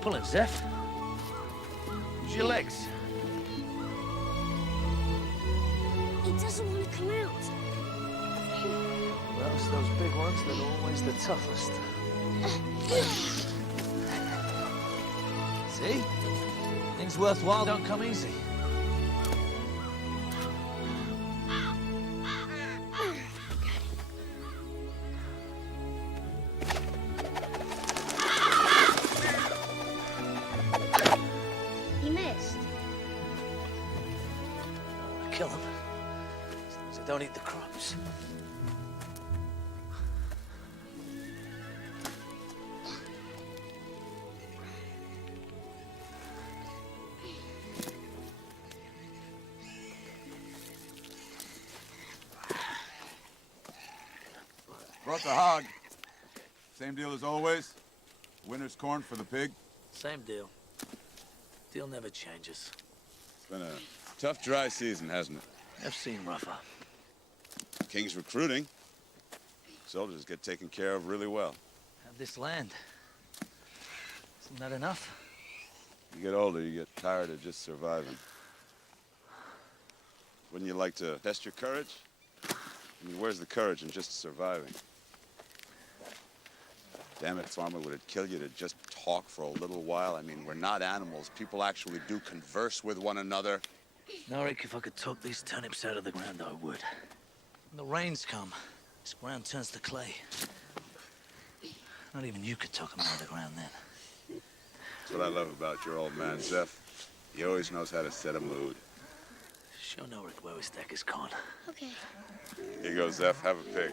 pulling, Zeph? Use your legs. It doesn't want to come out. Well, it's those big ones that are always the toughest. See? Things worthwhile don't come easy. You missed. Kill them. As long as they don't eat the crumbs. Brought the hog. Same deal as always. Winter's corn for the pig. Same deal. Deal never changes. It's been a tough, dry season, hasn't it? I've seen rougher. King's recruiting. Soldiers get taken care of really well. Have this land. Isn't that enough? You get older, you get tired of just surviving. Wouldn't you like to test your courage? I mean, where's the courage in just surviving? Damn it, farmer, would it kill you to just talk for a little while? I mean, we're not animals. People actually do converse with one another. Norik, if I could talk these turnips out of the ground, I would. When the rains come, this ground turns to clay. Not even you could talk them out of the ground then. That's what I love about your old man, Zeph. He always knows how to set a mood. Show Norik where his deck is gone. Okay. Here you go, Zeph. Have a pig.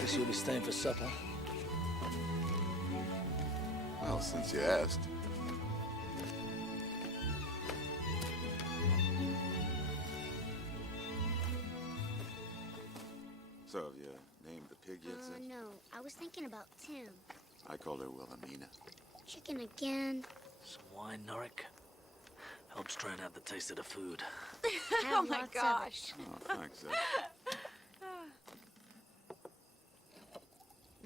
Guess you'll be staying for supper. Well, since you asked. So, have you named the pig yet, Zeph? No. I was thinking about Tim. I called her Wilhelmina. Chicken again. Some wine, Norik. Helps drown out the taste of the food. Have Oh my lots of it. gosh. Oh, thanks, Zeph.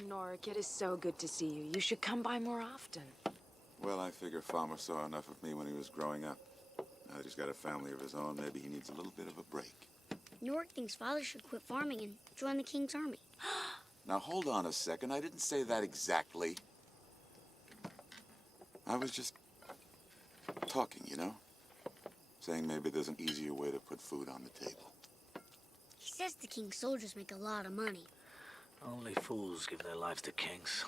Norik, it is so good to see you. You should come by more often. Well, I figure Farmer saw enough of me when he was growing up. Now that he's got a family of his own, maybe he needs a little bit of a break. Norik thinks father should quit farming and join the king's army. Now, hold on a second. I didn't say that exactly. I was just talking, you know? Saying maybe there's an easier way to put food on the table. He says the king's soldiers make a lot of money. Only fools give their lives to kings.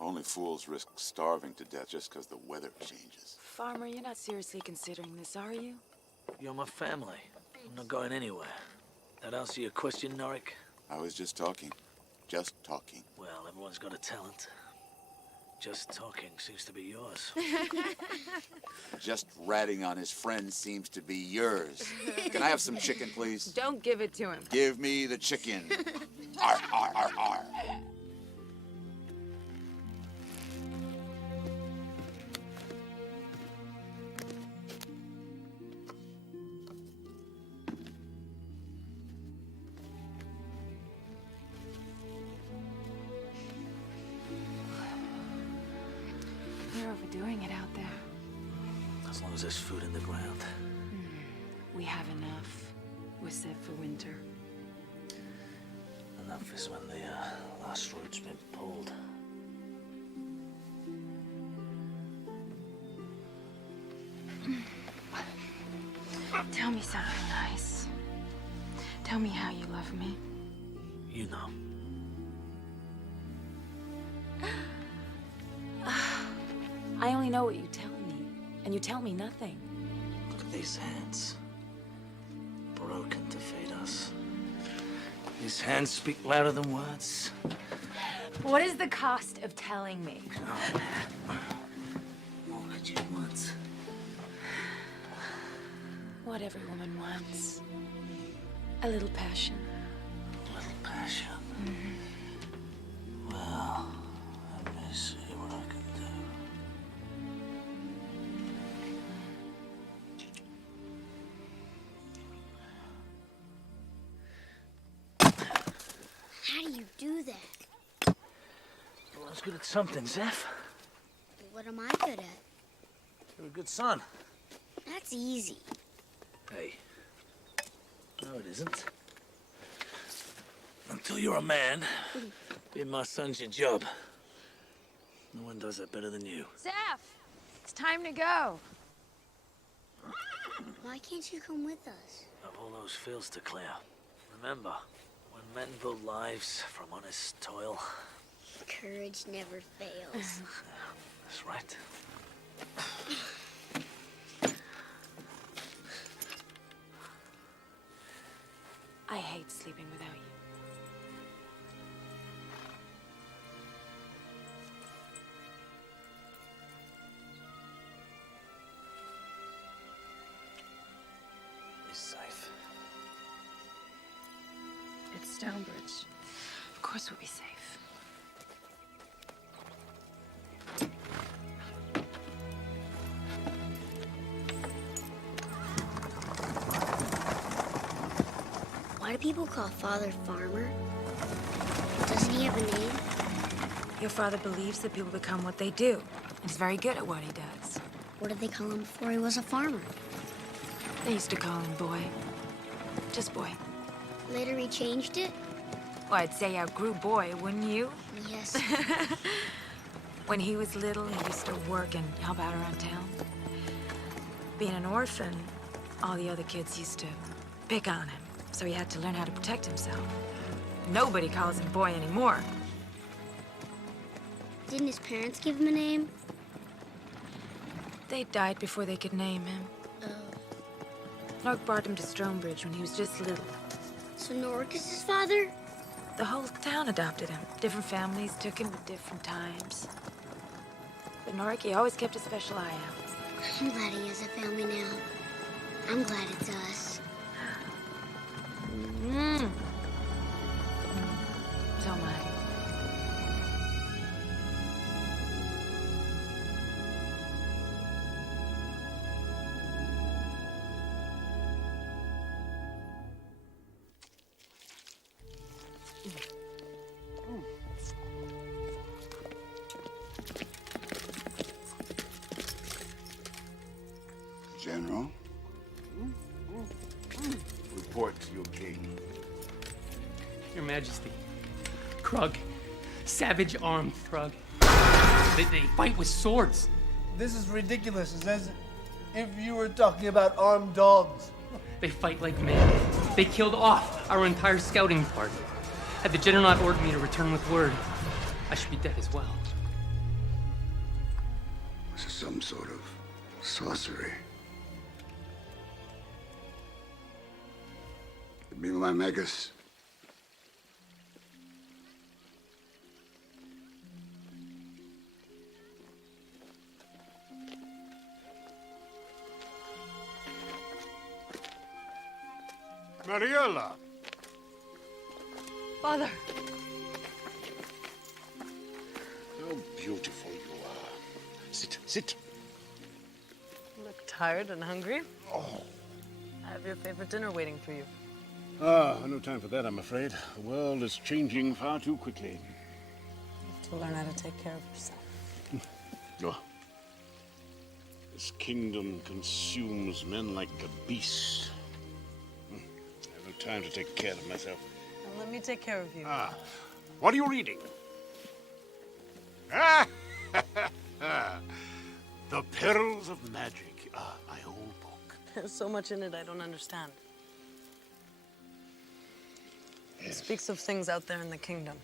Only fools risk starving to death just because the weather changes. Farmer, you're not seriously considering this, are you? You're my family. I'm not going anywhere. That answer your question, Norik? I was just talking. Just talking. Well, everyone's got a talent. Just talking seems to be yours. Just ratting on his friends seems to be yours. Can I have some chicken, please? Don't give it to him. Give me the chicken. Arr, arr, arr, arr. You're overdoing it out there. As long as there's food in the ground. We have enough. We're set for winter. Enough is when the last root's been pulled. Tell me something nice. Tell me how you love me. You know. I only know what you tell me, and you tell me nothing. Look at these hands. Broken to feed us. These hands speak louder than words. What is the cost of telling me? What could you want? What every woman wants. A little passion. A little passion. Well, let me see what I can do. you do that? Well, I was good at something, Zeph. What am I good at? You're a good son. That's easy. Hey. No, it isn't. Until you're a man, being my son's your job. No one does that better than you. Zeph! It's time to go. Why can't you come with us? I've all those fields to clear. Remember, when men build lives from honest toil. Courage never fails. That's right. I hate sleeping without you. He's safe. It's Stonebridge. Of course we'll be safe. Why do people call Father Farmer? Doesn't he have a name? Your father believes that people become what they do. He's very good at what he does. What did they call him before he was a farmer? They used to call him Boy. Just Boy. Later he changed it? Well, I'd say outgrew Boy, wouldn't you? Yes. When he was little, he used to work and help out around town. Being an orphan, all the other kids used to pick on him, so he had to learn how to protect himself. Nobody calls him Boy anymore. Didn't his parents give him a name? They died before they could name him. Oh. Nork brought him to Stonebridge when he was just little. So Nork is his father? The whole town adopted him. Different families took him at different times. But Nork, he always kept a special eye out. I'm glad he has a family now. I'm glad it's us. So am I. General, report to your king. Your Majesty. Krug. Savage armed Krug. They fight with swords. This is ridiculous. It's as if you were talking about armed dogs. They fight like men. They killed off our entire scouting party. Had the general not ordered me to return with word, I should be dead as well. This is some sort of sorcery. Be my Magus. Mariella! Father! How beautiful you are. Sit, sit. You look tired and hungry. Oh. I have your favorite dinner waiting for you. Ah, no time for that, I'm afraid. The world is changing far too quickly. You have to learn how to take care of yourself. Oh. This kingdom consumes men like a beast. I have no time to take care of myself. Now let me take care of you. Ah, what are you reading? Ah! The Perils of Magic. Ah, my old book. There's so much in it I don't understand. It speaks of things out there in the kingdom.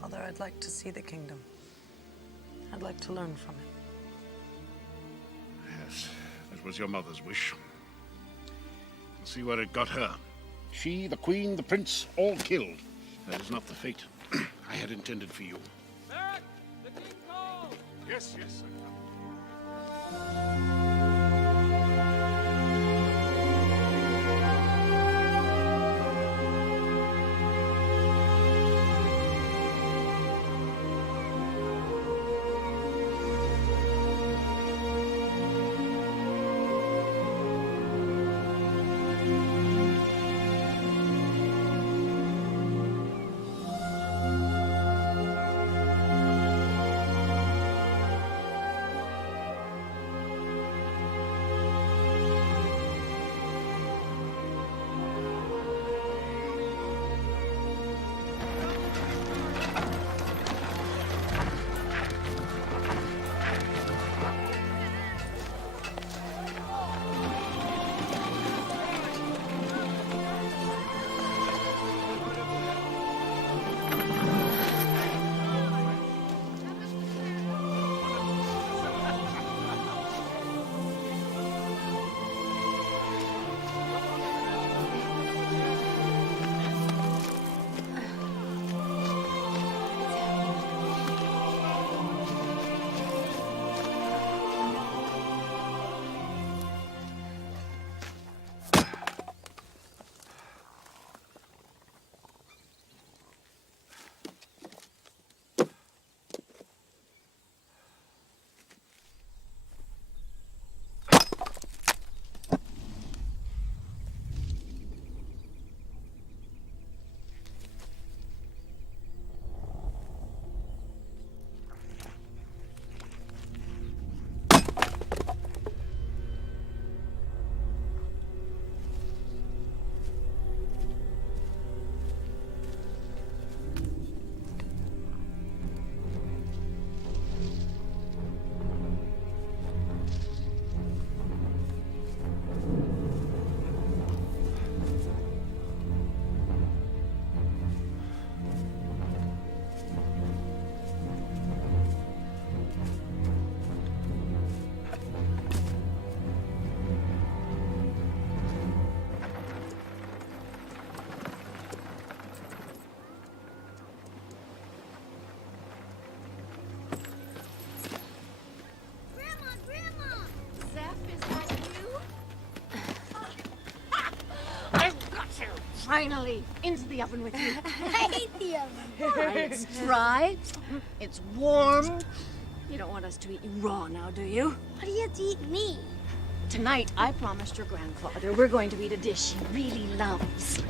Father, I'd like to see the kingdom. I'd like to learn from it. Yes, that was your mother's wish. We'll see where it got her. She, the queen, the prince, all killed. That is not the fate I had intended for you. Merrick! The king calls! Yes, yes, I Finally, into the oven with you. I hate the oven. It's dry. It's warm. You don't want us to eat you raw now, do you? Why do you have to eat me? Tonight, I promised your grandfather we're going to eat a dish he really loves.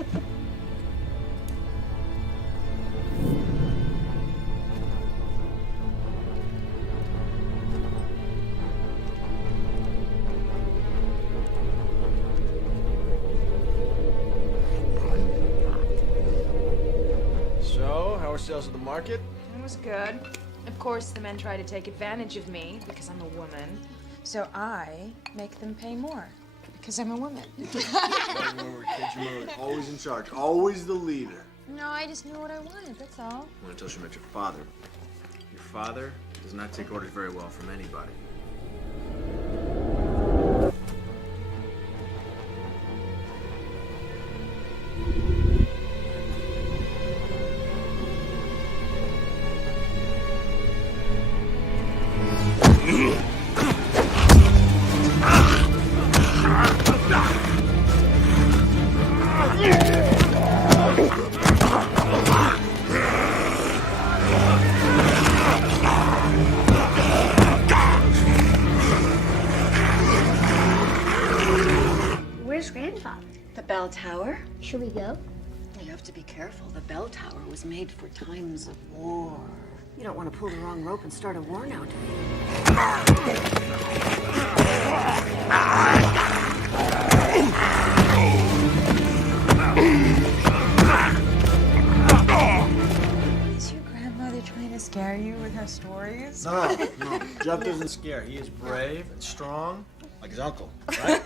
So, how are sales at the market? It was good. Of course, the men try to take advantage of me because I'm a woman. So I make them pay more because I'm a woman. Remember, kid, remember, always in charge, always the leader. No, I just knew what I wanted, that's all. Well, until she met your father. Your father does not take orders very well from anybody. Where's grandfather? The bell tower? Should we go? You have to be careful. The bell tower was made for times of war. You don't want to pull the wrong rope and start a war now, do you? Is your grandmother trying to scare you with her stories? No, no. Jeff doesn't scare. He is brave and strong, like his uncle, right?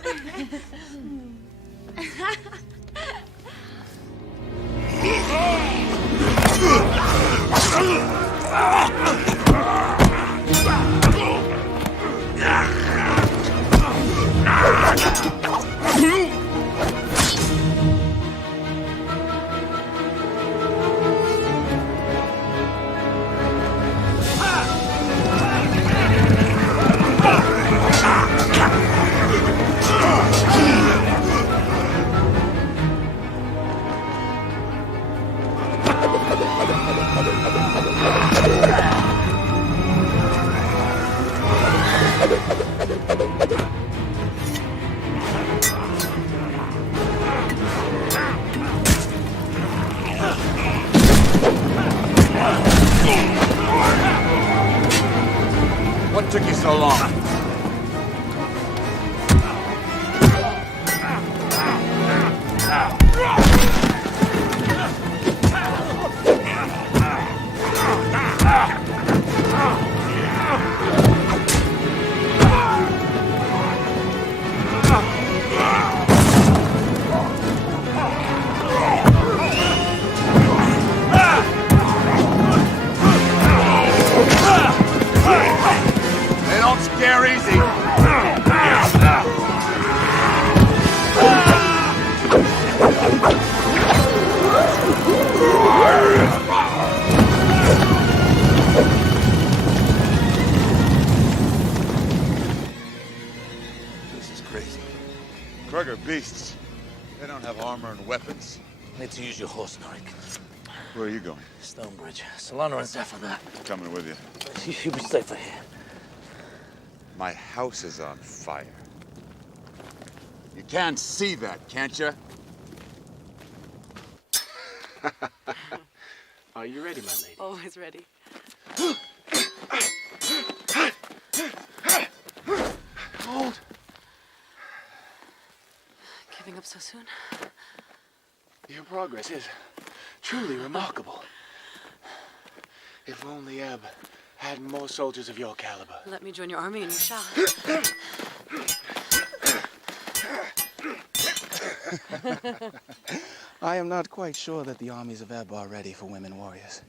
What took you so long? They don't scare easy. This is crazy. Krug are beasts. They don't have armor and weapons. Need to use your horse, Norik. Where are you going? Stonebridge. Solana and Zephyr there. Coming with you. You'll be safer here. My house is on fire. You can't see that, can't you? Are you ready, my lady? Always ready. Hold. Giving up so soon? Your progress is truly remarkable. If only Ebb had more soldiers of your caliber. Let me join your army and you shall. I am not quite sure that the armies of Ebb are ready for women warriors.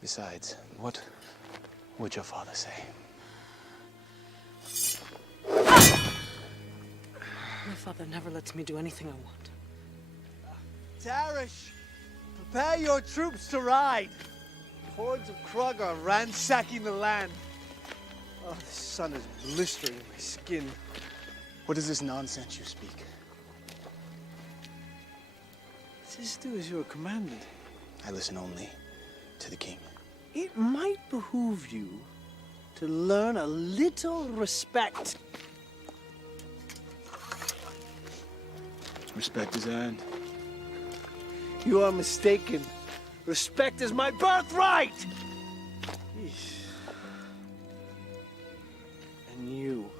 Besides, what would your father say? My father never lets me do anything I want. Tarish, prepare your troops to ride. Hordes of Krug are ransacking the land. Oh, the sun is blistering my skin. What is this nonsense you speak? Just do as you are commanded. I listen only to the king. It might behoove you to learn a little respect. Respect is earned. You are mistaken. Respect is my birthright! Eesh. And you,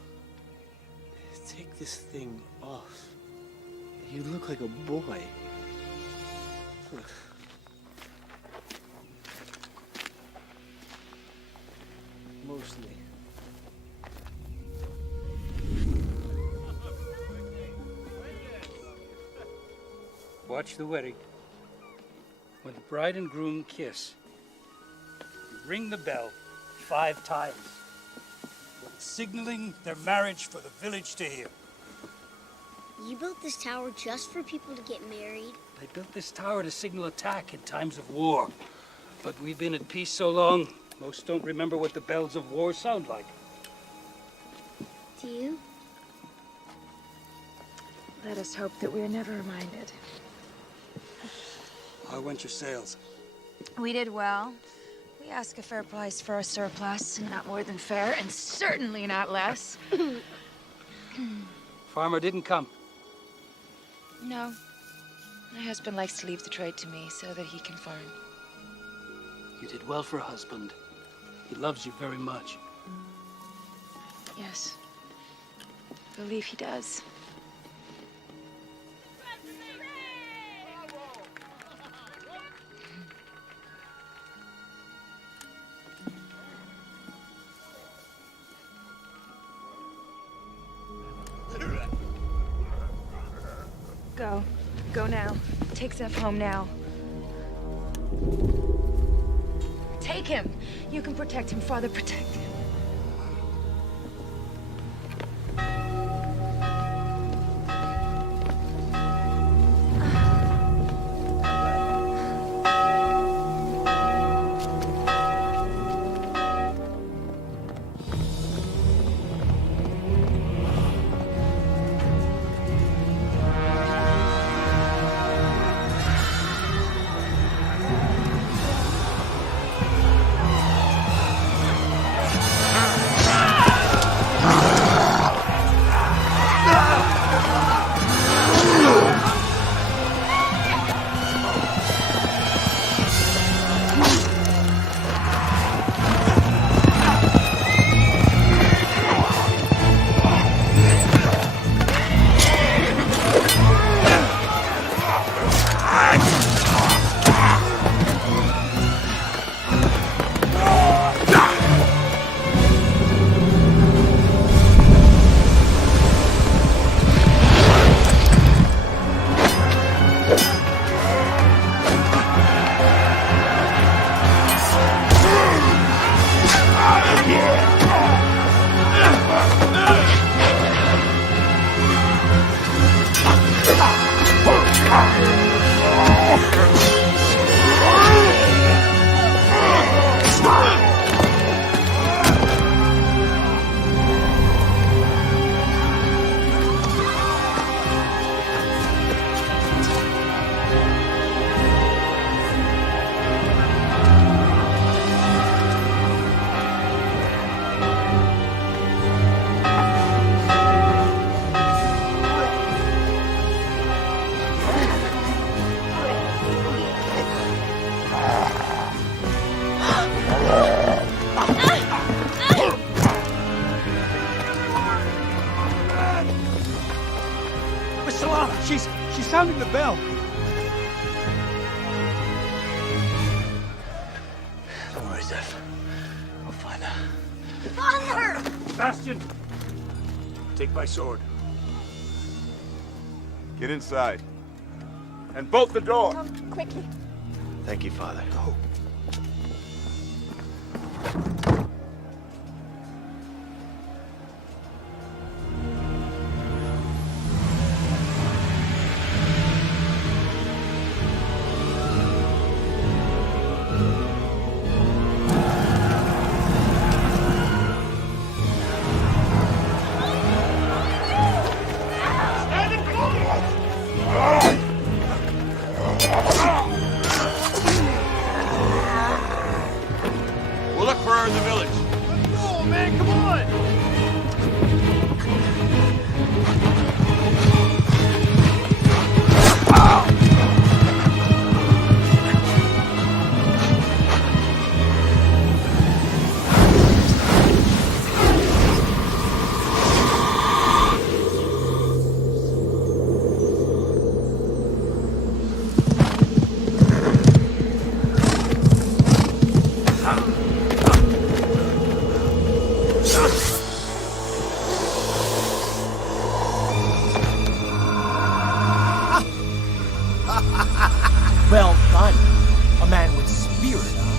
take this thing off. You look like a boy. Mostly. Watch the wedding. When the bride and groom kiss, you ring the bell 5 times, signaling their marriage for the village to hear. You built this tower just for people to get married? They built this tower to signal attack in times of war. But we've been at peace so long, most don't remember what the bells of war sound like. Do you? Let us hope that we're never reminded. How went your sales? We did well. We ask a fair price for our surplus, not more than fair, and certainly not less. Farmer didn't come. No. My husband likes to leave the trade to me so that he can farm. You did well for a husband. He loves you very much. Yes. I believe he does. Go. Go now. Take Zeph home now. Take him! You can protect him, Father. Protect him. She's sounding the bell. Don't worry, Zeph. I'll find her. Father! Bastion! Take my sword. Get inside. And bolt the door. Come, quickly. Thank you, Father. Go. Well done. A man with spirit, huh?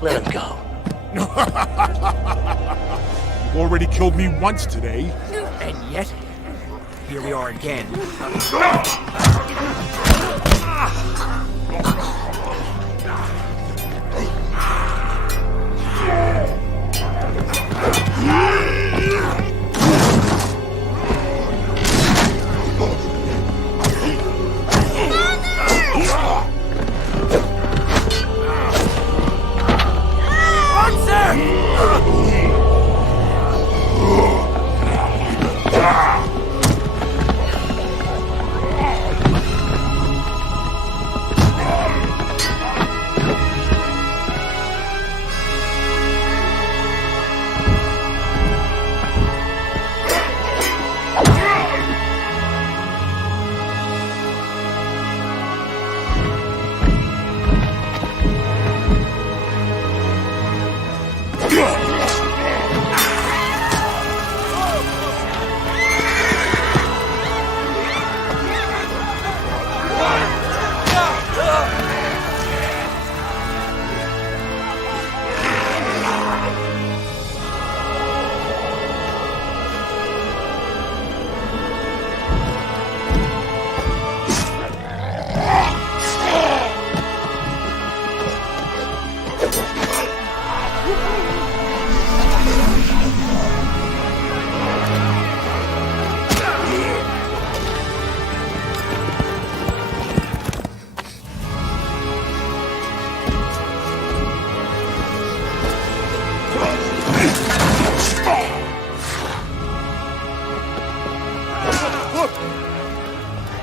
Let him go. You've already killed me once today. And yet, here we are again.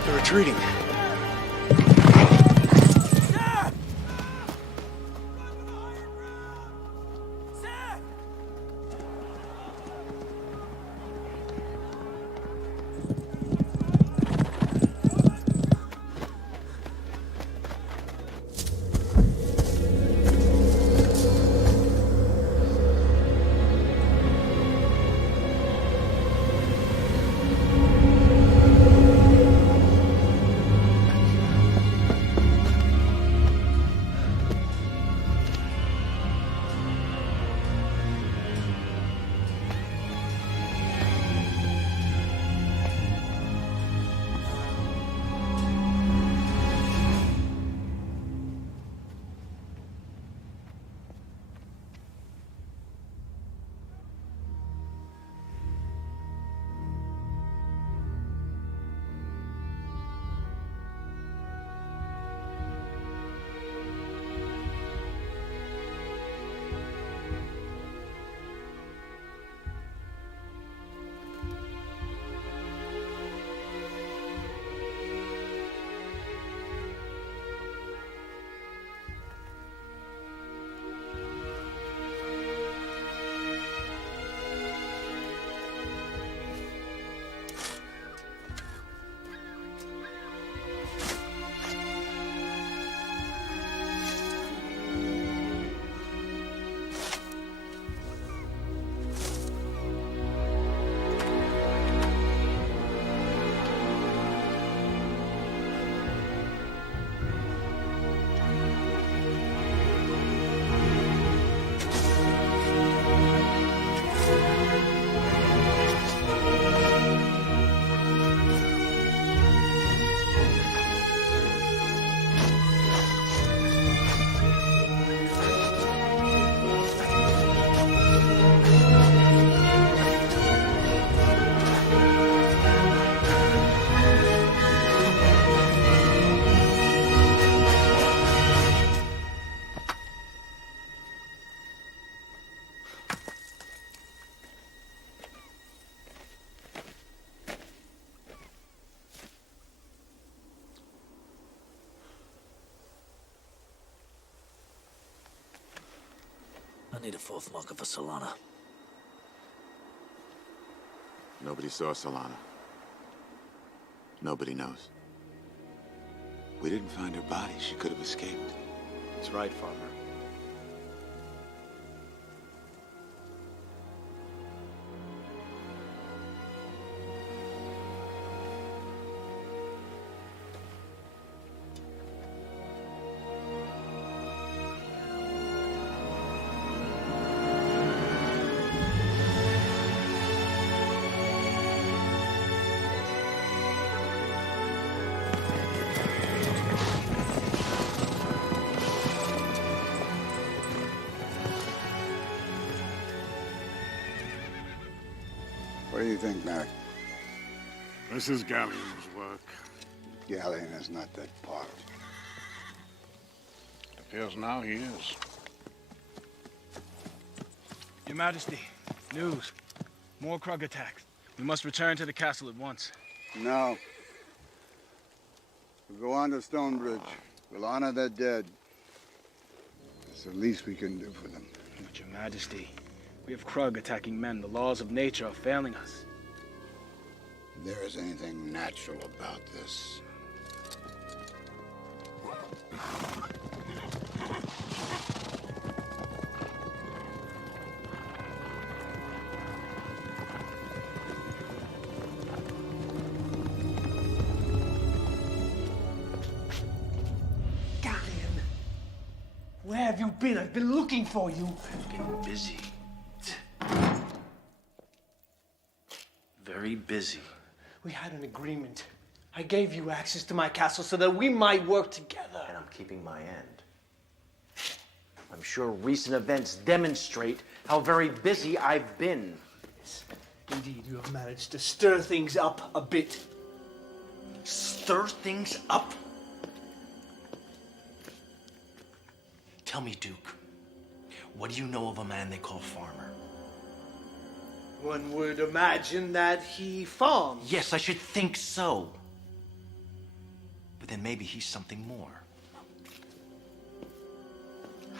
They're retreating. need a fourth marker for Solana. Nobody saw Solana. Nobody knows. We didn't find her body. She could have escaped. That's right, Farmer. What do you think, Mac? This is Galleon's work. Galleon is not that part. It appears now he is. Your Majesty, news. More Krug attacks. We must return to the castle at once. No. We'll go on to Stonebridge. We'll honor their dead. It's the least we can do for them. But Your Majesty, we have Krug attacking men. The laws of nature are failing us. If there is anything natural about this. Galleon, where have you been? I've been looking for you. I've been busy. Very busy. We had an agreement. I gave you access to my castle so that we might work together. And I'm keeping my end. I'm sure recent events demonstrate how very busy I've been. Indeed, you have managed to stir things up a bit. Stir things up? Tell me, Duke, what do you know of a man they call Farmer? One would imagine that he farms. Yes, I should think so. But then maybe he's something more.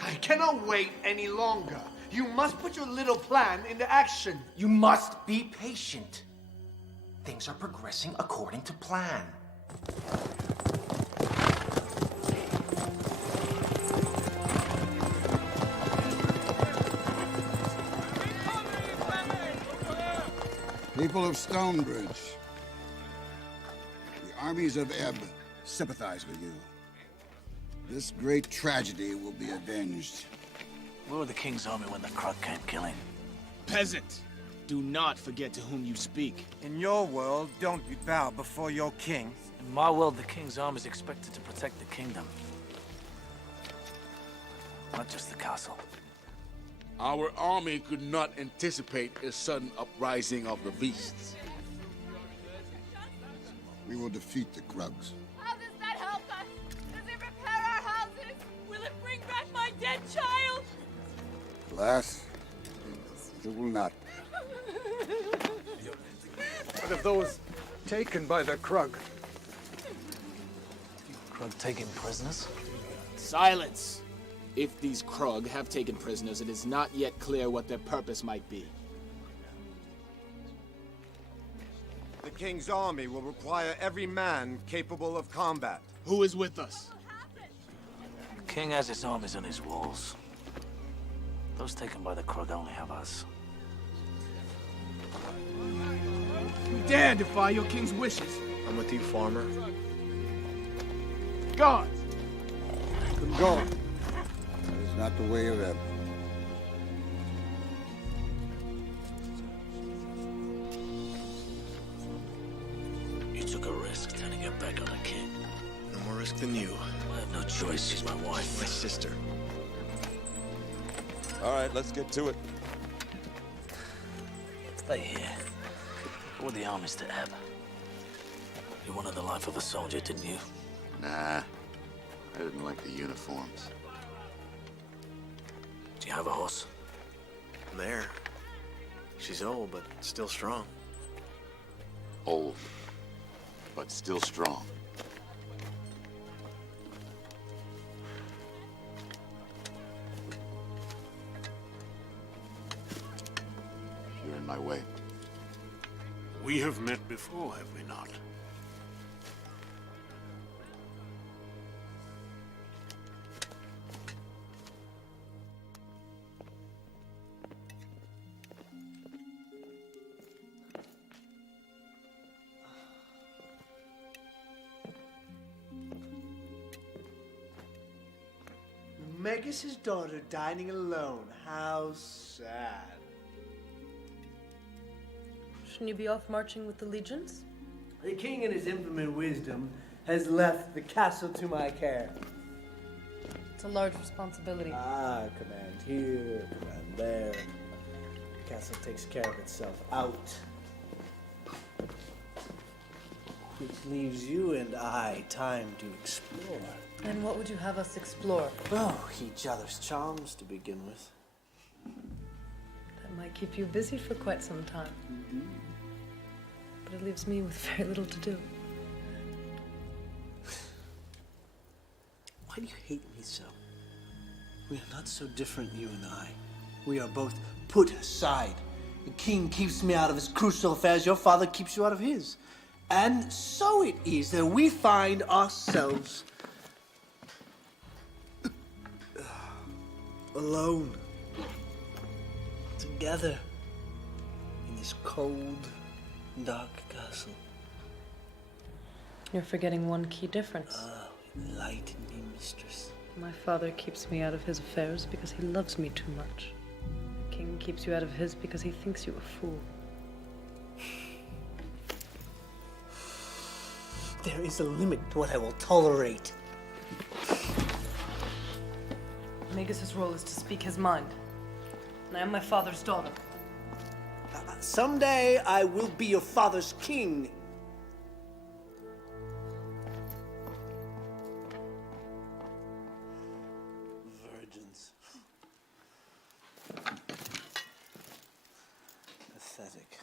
I cannot wait any longer. You must put your little plan into action. You must be patient. Things are progressing according to plan. People of Stonebridge, the armies of Ebb sympathize with you. This great tragedy will be avenged. Where were the king's army when the Krug came killing? Peasant, do not forget to whom you speak. In your world, don't you bow before your king? In my world, the king's army is expected to protect the kingdom. Not just the castle. Our army could not anticipate a sudden uprising of the beasts. We will defeat the Krugs. How does that help us? Does it repair our houses? Will it bring back my dead child? Alas, it will not. What of those taken by the Krug? Krug taking prisoners? Silence! If these Krug have taken prisoners, it is not yet clear what their purpose might be. The king's army will require every man capable of combat. Who is with us? The king has his armies on his walls. Those taken by the Krug only have us. You dare defy your king's wishes? I'm with you, Farmer. Guards! Let them go. That is not the way of Ebb. You took a risk turning your back on the king. No more risk than you. I have no choice. She's my wife. My sister. All right, let's get to it. Stay here. Go with the armies to Ebb. You wanted the life of a soldier, didn't you? Nah, I didn't like the uniforms. Do you have a horse? There. She's old, but still strong. Old, but still strong. We have met before, have we not? Magus' daughter dining alone. How sad. Shouldn't you be off marching with the legions? The king, in his infinite wisdom, has left the castle to my care. It's a large responsibility. Command here, command there. The castle takes care of itself out. Which leaves you and I time to explore. And what would you have us explore? Oh, each other's charms to begin with. That might keep you busy for quite some time. But it leaves me with very little to do. Why do you hate me so? We are not so different, you and I. We are both put aside. The king keeps me out of his crucial affairs, your father keeps you out of his. And so it is that we find ourselves alone, together, in this cold, dark castle. You're forgetting one key difference. Enlighten me, mistress. My father keeps me out of his affairs because he loves me too much. The king keeps you out of his because he thinks you a fool. There is a limit to what I will tolerate. Magus' role is to speak his mind. And I am my father's daughter. Someday I will be your father's king. Virgins. Pathetic.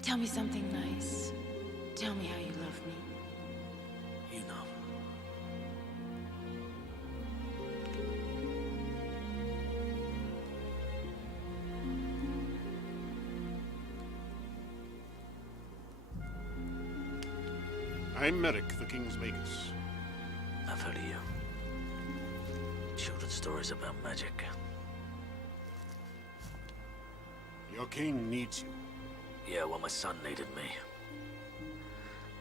Tell me something nice. Tell me how you love me. You know. I'm Merrick, the King's Magus. I've heard of you. Children's stories about magic. Your king needs you. Yeah, well, my son needed me.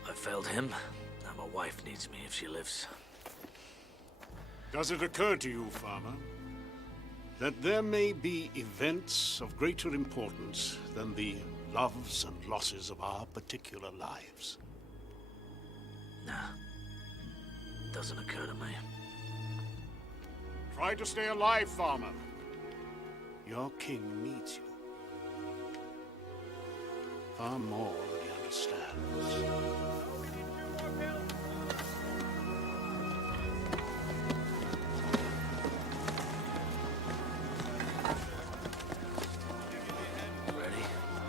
I failed him. Now my wife needs me if she lives. Does it occur to you, farmer, that there may be events of greater importance than the loves and losses of our particular lives? Nah. Doesn't occur to me. Try to stay alive, farmer. Your king needs you. Far more than he understands.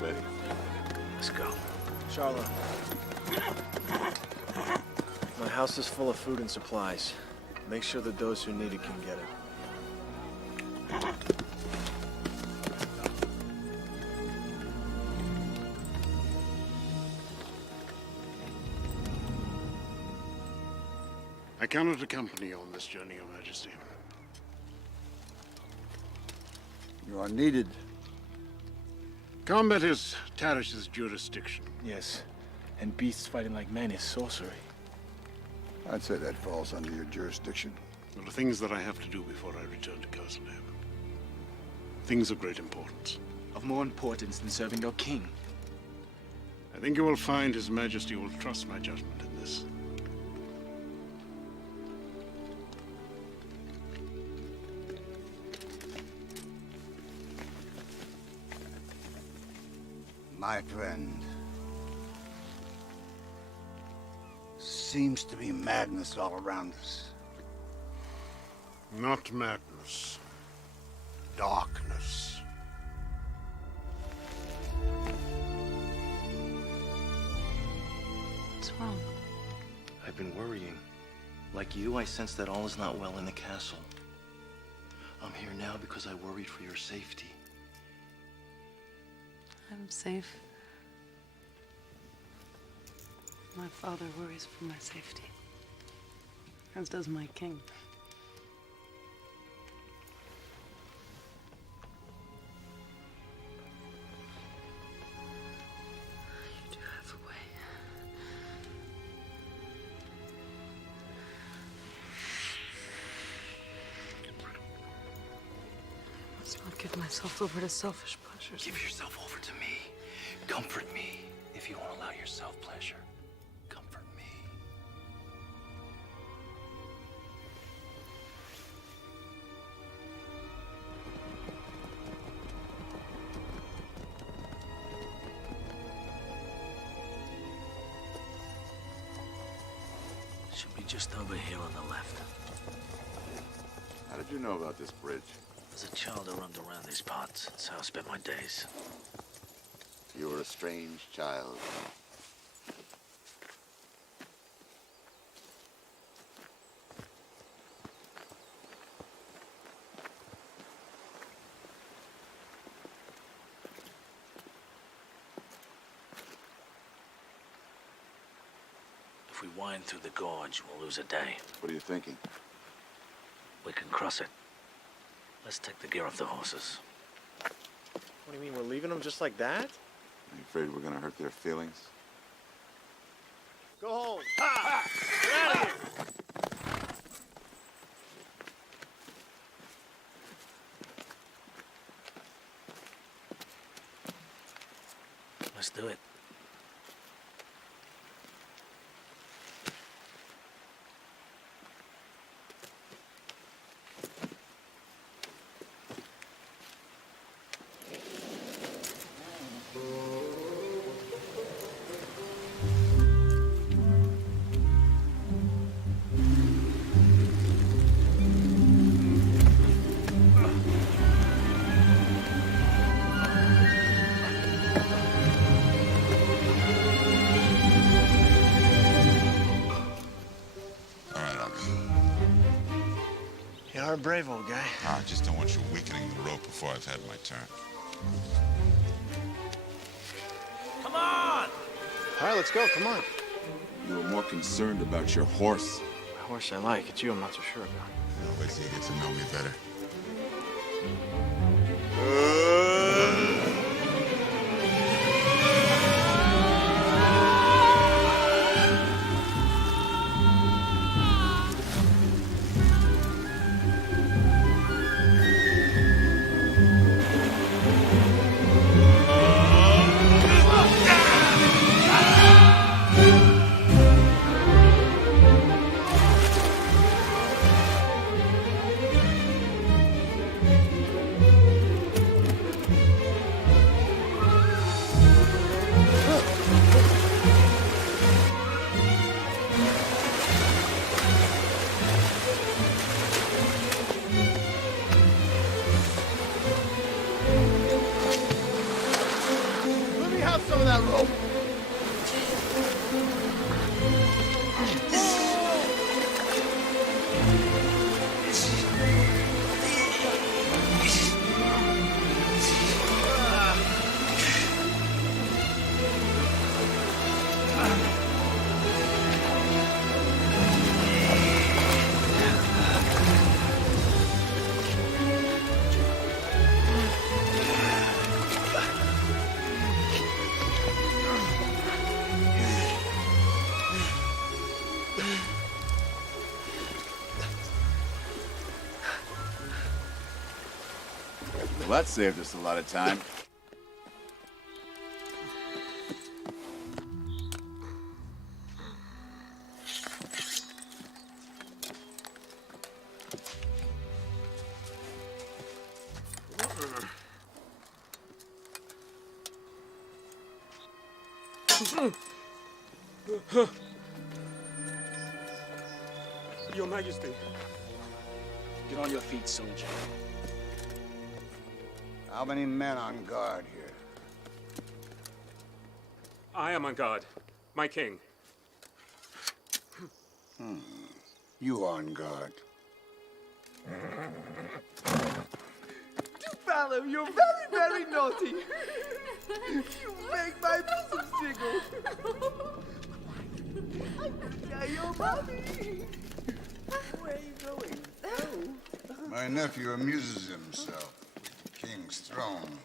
Ready? Let's go. Charlotte. My house is full of food and supplies. Make sure that those who need it can get it. I cannot accompany you on this journey, Your Majesty. You are needed. Combat is Tarish's jurisdiction. Yes, and beasts fighting like men is sorcery. I'd say that falls under your jurisdiction. There are things that I have to do before I return to Castleham. Things of great importance. Of more importance than serving your king. I think you will find His Majesty will trust my judgment in this. My friend. Seems to be madness all around us. Not madness. Darkness. What's wrong? I've been worrying. Like you, I sense that all is not well in the castle. I'm here now because I worried for your safety. I'm safe. My father worries for my safety, as does my king. You do have a way. I must not give myself over to selfish pleasures. Give yourself over to me. Comfort me if you won't allow yourself pleasure. Comfort me. Should be just over here on the left. How did you know about this bridge? As a child, I roamed around these parts. That's how I spent my days. You were a strange child. If we wind through the gorge, we'll lose a day. What are you thinking? We can cross it. Let's take the gear off the horses. What do you mean, we're leaving them just like that? Are you afraid we're gonna hurt their feelings? Go home. Ha! Get out of here! Let's do it. You're a brave old guy. I just don't want you weakening the rope before I've had my turn. Come on! All right, let's go. Come on. You were more concerned about your horse. My horse I like. It's you I'm not so sure about. No, wait till you get to know me better. Let me have some of that rope. Well, that saved us a lot of time. Your Majesty. Get on your feet, soldier. How many men on guard here? I am on guard. My king. You on guard. Callum, you're very, very naughty. You make my bosom jiggle. Yeah, your mommy. Where are you going? Oh. My nephew amuses himself with the king's throne.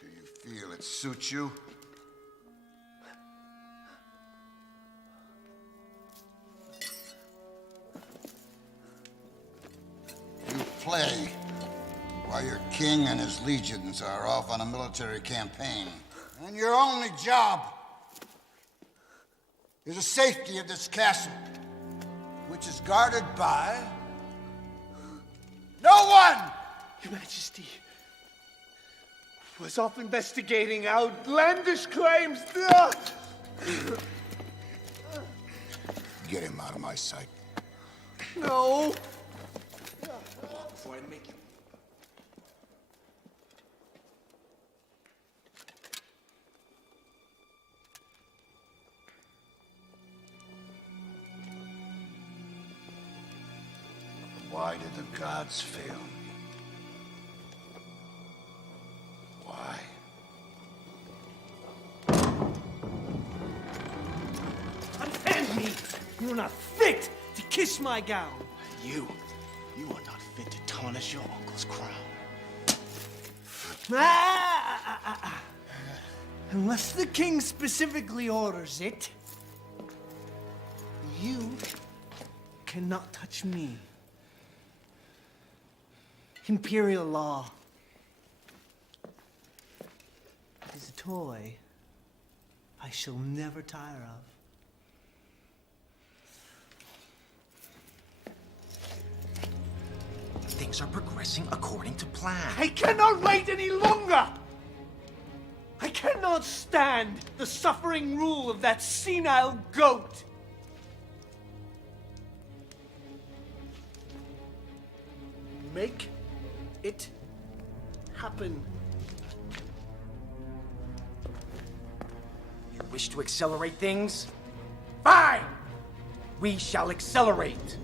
Do you feel it suits you? You play while your king and his legions are off on a military campaign. And your only job is the safety of this castle, which is guarded by no one! Your Majesty was off investigating outlandish claims. Get him out of my sight. No. Before I make you. Why did the gods fail me? Why? Unhand me! You're not fit to kiss my gown. You are not fit to tarnish your uncle's crown. Unless the king specifically orders it, you cannot touch me. Imperial law. It is a toy I shall never tire of. Things are progressing according to plan. I cannot wait any longer! I cannot stand the suffering rule of that senile goat! Make it happen. You wish to accelerate things? Fine! We shall accelerate.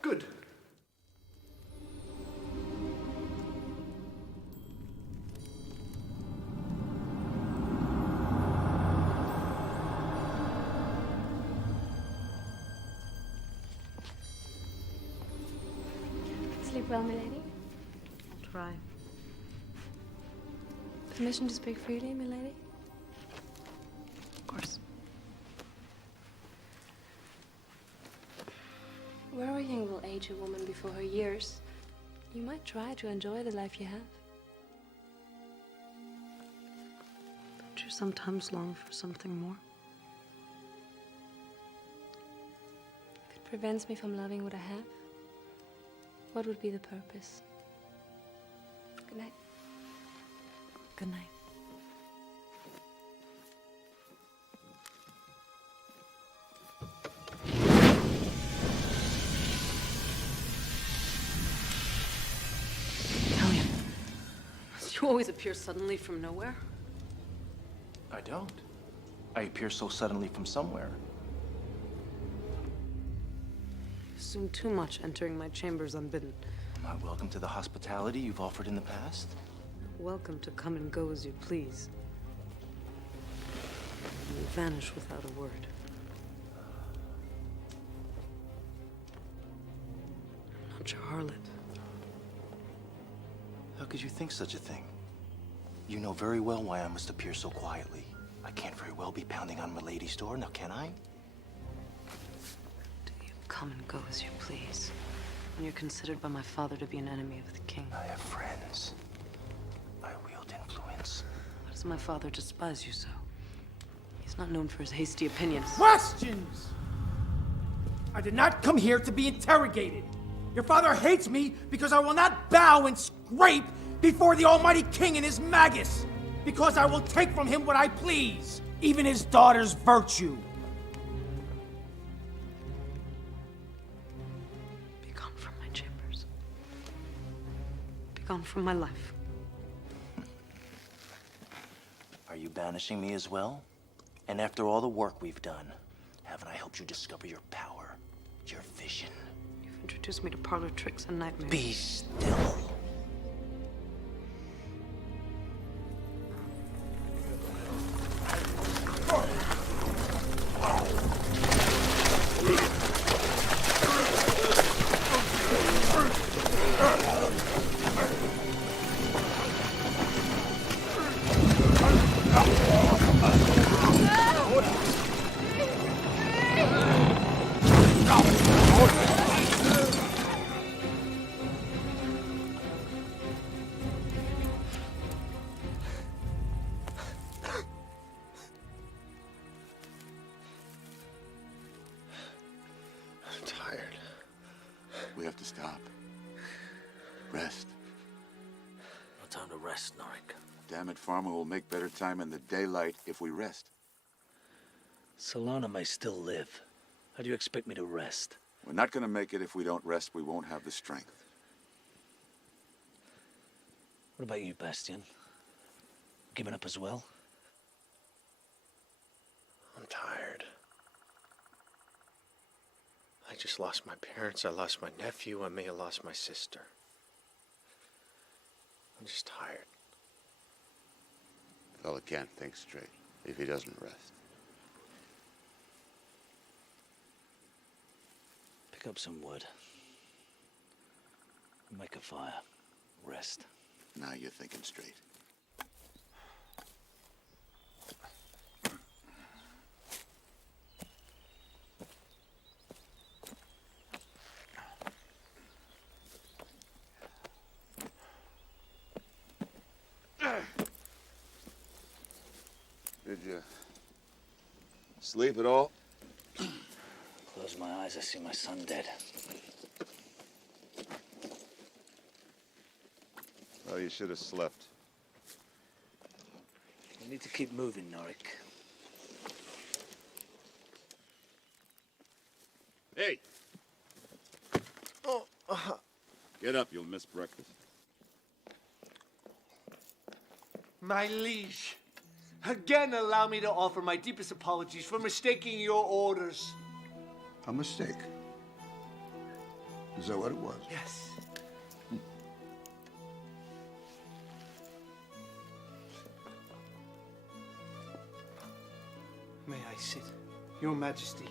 Good. Sleep well, milady. I'll try. Permission to speak freely, milady? Of course. Worrying will age a woman before her years. You might try to enjoy the life you have. Don't you sometimes long for something more? If it prevents me from loving what I have, what would be the purpose? Good night. Good night. You always appear suddenly from nowhere. I don't. I appear so suddenly from somewhere. You assume too much entering my chambers unbidden. I'm not welcome to the hospitality you've offered in the past. Welcome to come and go as you please. You vanish without a word. I'm not your harlot. How could you think such a thing? You know very well why I must appear so quietly. I can't very well be pounding on Milady's door, now can I? Come and go as you please. When you're considered by my father to be an enemy of the king. I have friends. I wield influence. Why does my father despise you so? He's not known for his hasty opinions. Questions! I did not come here to be interrogated. Your father hates me because I will not bow and scrape before the almighty king and his magus. Because I will take from him what I please, even his daughter's virtue. Be gone from my chambers. Be gone from my life. Are you banishing me as well? And after all the work we've done, haven't I helped you discover your power? introduce me to parlor tricks and nightmares. Be still. I'm tired. We have to stop. Rest. No time to rest, Norik. Damn it, Farmer, we'll make better time in the daylight if we rest. Solana may still live. How do you expect me to rest? We're not gonna make it if we don't rest. We won't have the strength. What about you, Bastian? Giving up as well? I'm tired. I just lost my parents, I lost my nephew, I may have lost my sister. I'm just tired. Fella can't think straight if he doesn't rest. Pick up some wood. Make a fire. Rest. Now you're thinking straight. Did you sleep at all? Close my eyes, I see my son dead. Oh, you should have slept. We need to keep moving, Norik. Hey! Oh, Get up, you'll miss breakfast. My liege, again allow me to offer my deepest apologies for mistaking your orders. A mistake. Is that what it was? Yes. May I sit, Your Majesty?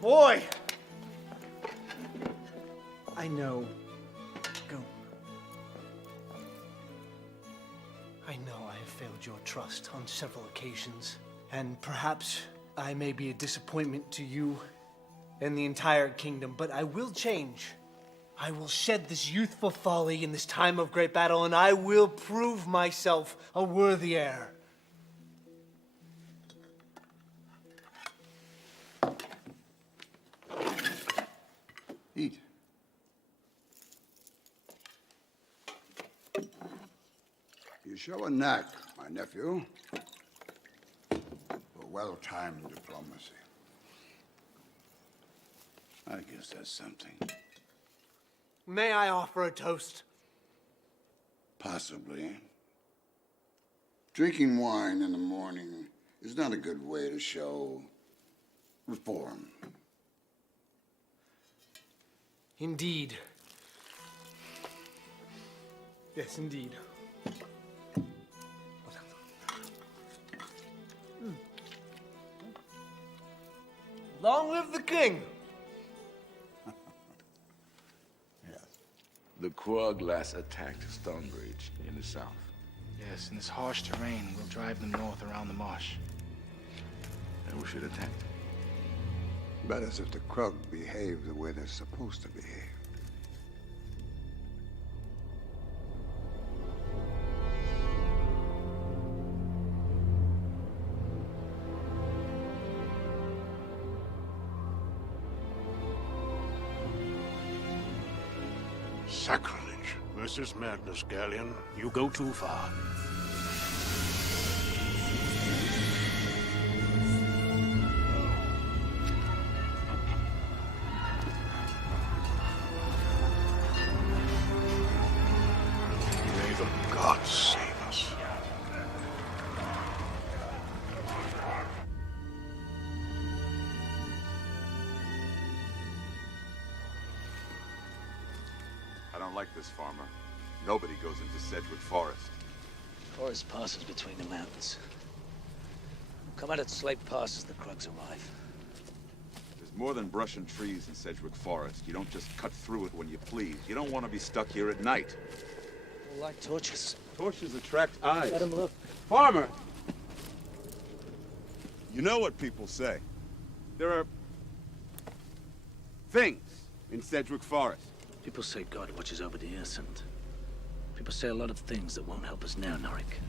Boy! I know. Go. I know I have failed your trust on several occasions, and perhaps I may be a disappointment to you and the entire kingdom, but I will change. I will shed this youthful folly in this time of great battle, and I will prove myself a worthy heir. Eat. You show a knack, my nephew, for well-timed diplomacy. I guess that's something. May I offer a toast? Possibly. Drinking wine in the morning is not a good way to show reform. Indeed. Yes, indeed. Long live the king! The Krug last attacked Stonebridge in the south. Yes, in this harsh terrain, we'll drive them north around the marsh. And we should attack. But as if the Krug behave the way they're supposed to behave. Sacrilege. This is madness, Galleon. You go too far. May the gods save us. like this, farmer. Nobody goes into Sedgwick Forest. Forest passes between the mountains. Come out at Slate Pass as the Krugs arrive. There's more than brush and trees in Sedgwick Forest. You don't just cut through it when you please. You don't want to be stuck here at night. We'll light torches. Torches attract eyes. Let 'em look. Farmer! You know what people say. There are things in Sedgwick Forest. People say God watches over the innocent. People say a lot of things that won't help us now, Norik.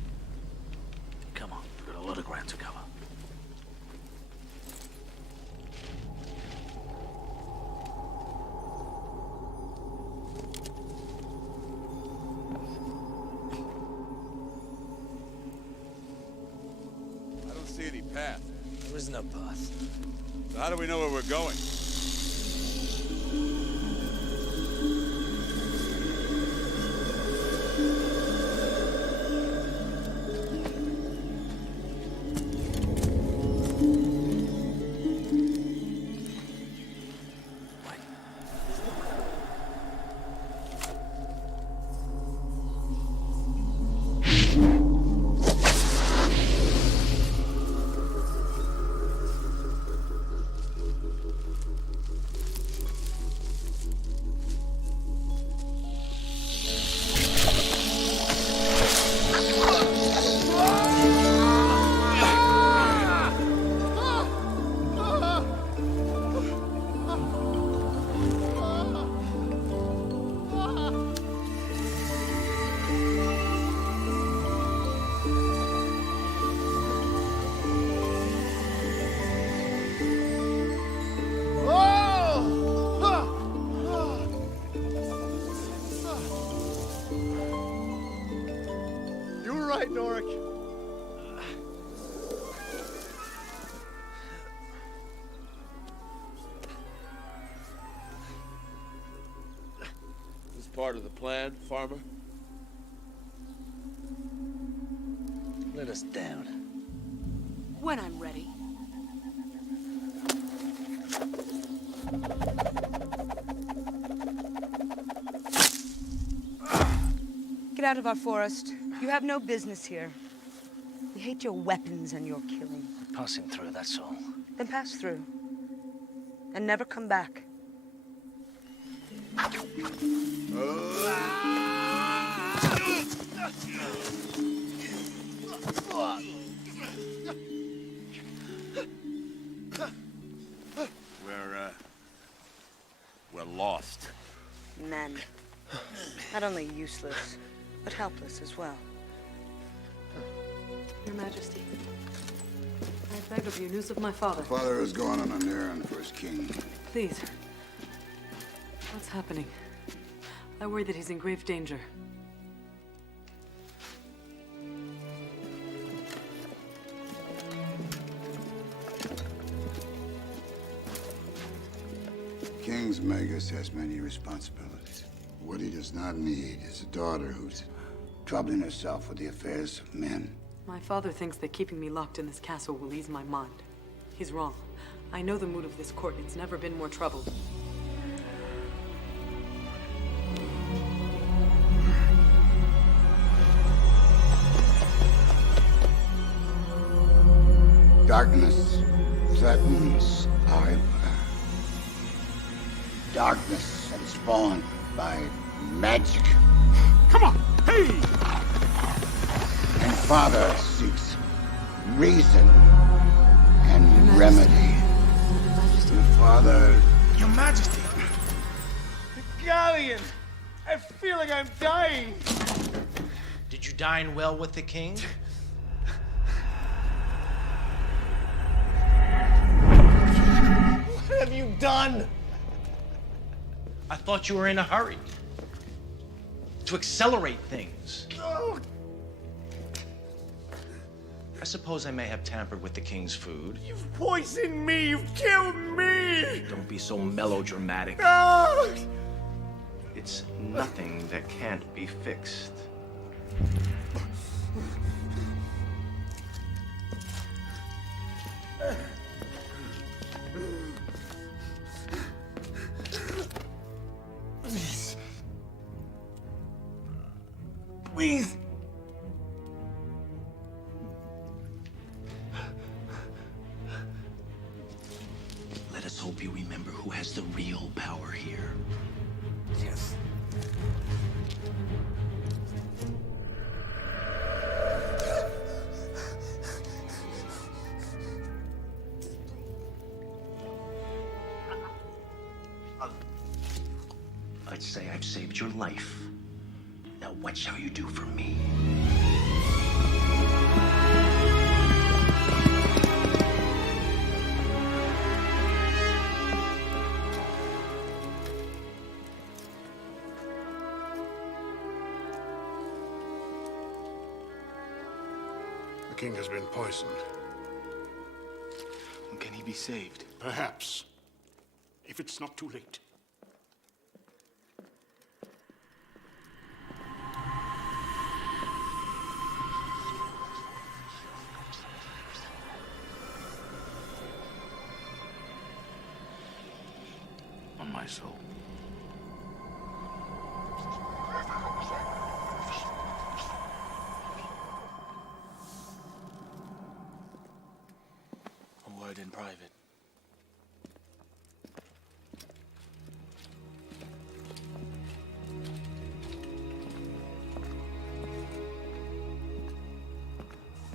Come on, we've got a lot of ground to cover. I don't see any path. There is no path. So how do we know where we're going? You're right, Norik. This part of the plan, farmer? Let us down. When I'm ready. Get out of our forest. You have no business here. We hate your weapons and your killing. Passing through, that's all. Then pass through. And never come back. We're lost. Men. Not only useless, but helpless as well. Your Majesty, I beg of you news of my father. Father is going on an errand for his king. Please. What's happening? I worry that he's in grave danger. King's Magus has many responsibilities. What he does not need is a daughter who's troubling herself with the affairs of men. My father thinks that keeping me locked in this castle will ease my mind. He's wrong. I know the mood of this court. It's never been more troubled. Darkness threatens our empire. Darkness that is spawned by magic. Come on! Hey! And Father seeks reason and remedy. Your Father... Your Majesty! The galleon! I feel like I'm dying! Did you dine well with the king? What have you done? I thought you were in a hurry. To accelerate things. No! I suppose I may have tampered with the king's food. You've poisoned me! You've killed me! Don't be so melodramatic. No! It's nothing that can't be fixed. Please. Please! Let us hope you remember who has the real power here. Yes. Let's say I've saved your life. Now what shall you do for me? The king has been poisoned. Can he be saved? Perhaps. If it's not too late. On my soul. A word in private.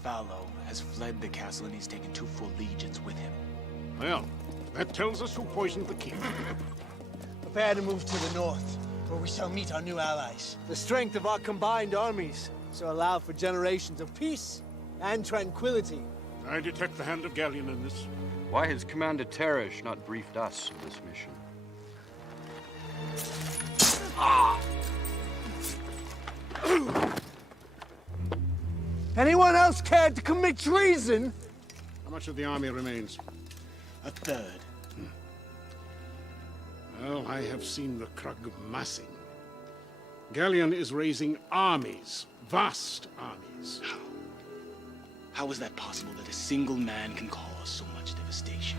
Vallo has fled the castle and he's taken 2 full legions with him. Well, that tells us who poisoned the king. Prepare to move to the north, where we shall meet our new allies. The strength of our combined armies shall allow for generations of peace and tranquility. I detect the hand of Galleon in this. Why has Commander Teresh not briefed us of this mission? Anyone else cared to commit treason? How much of the army remains? A third. Well, I have seen the Krug massing. Galleon is raising armies, vast armies. How is that possible that a single man can cause so much devastation?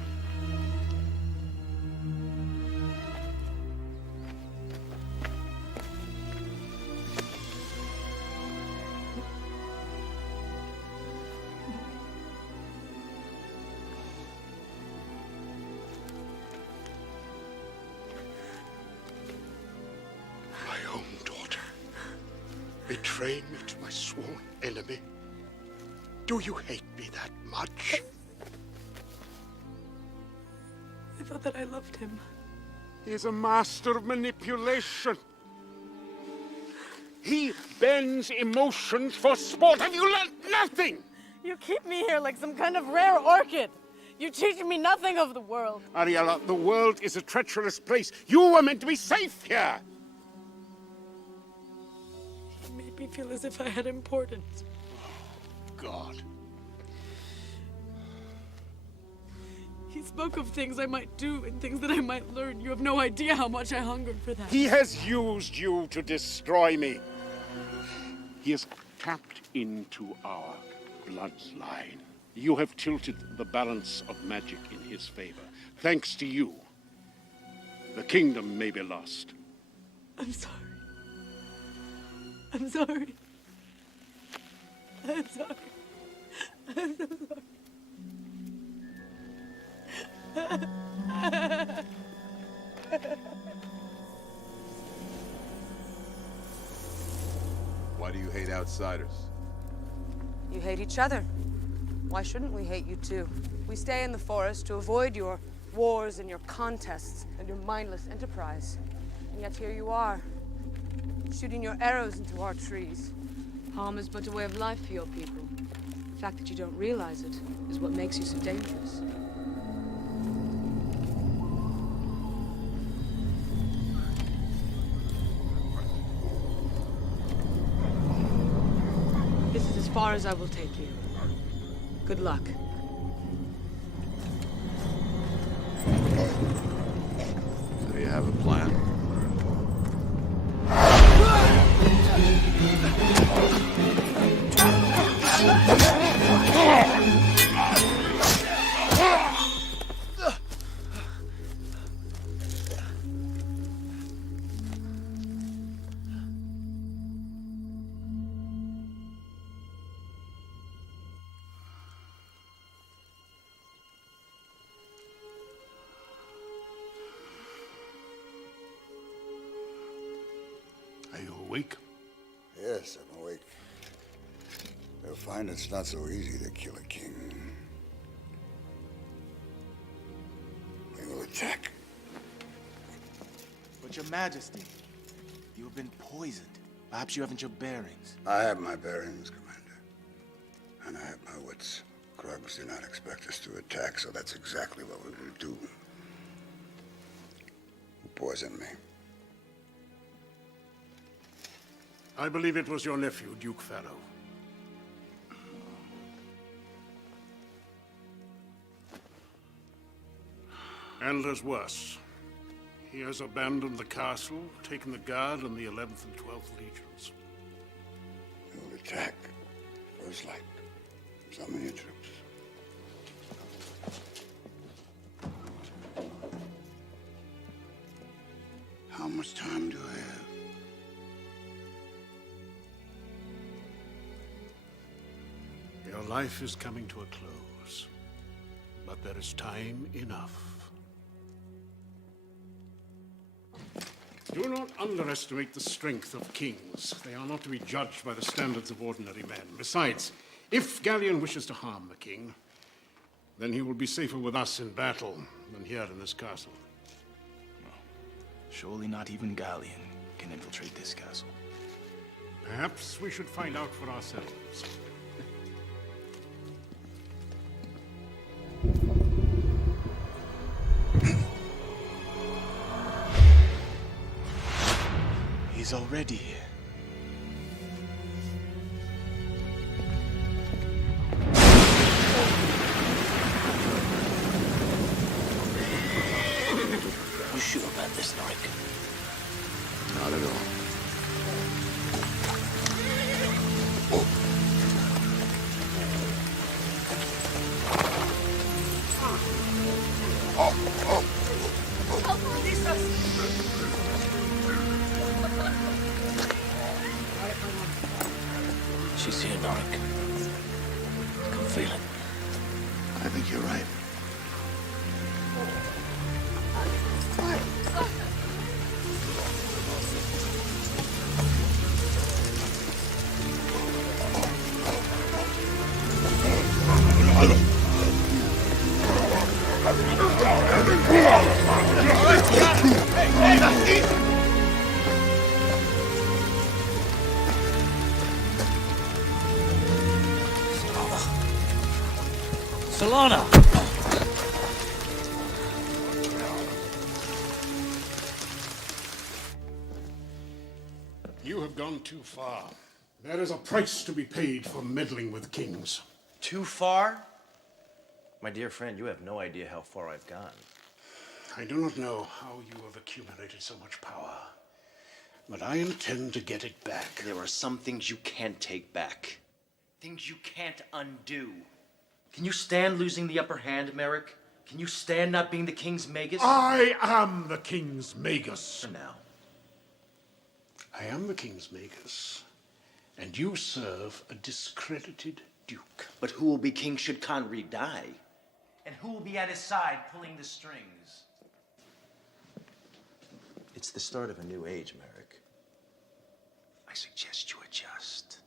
My own daughter. Betray me to my sworn enemy. Do you hate me that much? I thought that I loved him. He is a master of manipulation. He bends emotions for sport. Have you learned nothing? You keep me here like some kind of rare orchid. You teach me nothing of the world. Ariella, the world is a treacherous place. You were meant to be safe here. He made me feel as if I had importance. God. He spoke of things I might do and things that I might learn. You have no idea how much I hungered for that. He has used you to destroy me. He has tapped into our bloodline. You have tilted the balance of magic in his favor. Thanks to you, the kingdom may be lost. I'm sorry. I'm sorry. I'm sorry. I'm so sorry. Why do you hate outsiders? You hate each other. Why shouldn't we hate you too? We stay in the forest to avoid your wars and your contests and your mindless enterprise. And yet here you are, shooting your arrows into our trees. Harm is but a way of life for your people. The fact that you don't realize it is what makes you so dangerous. This is as far as I will take you. Good luck. So you have a plan? awake? Yes, I'm awake. They'll find it's not so easy to kill a king. We will attack. But your majesty, you have been poisoned. Perhaps you haven't your bearings. I have my bearings, Commander. And I have my wits. Krugs do not expect us to attack, so that's exactly what we will do. Who poisoned me? I believe it was your nephew, Duke Farrow. And there's worse. He has abandoned the castle, taken the guard and the 11th and 12th legions. We will attack. First light. Summon your troops. How much time do I have? Your life is coming to a close, but there is time enough. Do not underestimate the strength of kings. They are not to be judged by the standards of ordinary men. Besides, if Galleon wishes to harm the king, then he will be safer with us in battle than here in this castle. Surely not even Galleon can infiltrate this castle. Perhaps we should find out for ourselves. He's already here. You sure about this, Norik? Not at all. She's here, Norik. I can feel it. I think you're right. Solana! You have gone too far. There is a price to be paid for meddling with kings. Too far? My dear friend, you have no idea how far I've gone. I do not know how you have accumulated so much power, but I intend to get it back. There are some things you can't take back. Things you can't undo. Can you stand losing the upper hand, Merrick? Can you stand not being the king's magus? I am the king's magus. For now. I am the king's magus, and you serve a discredited duke. But who will be king should Conry die? And who will be at his side pulling the strings? It's the start of a new age, Merrick. I suggest you adjust.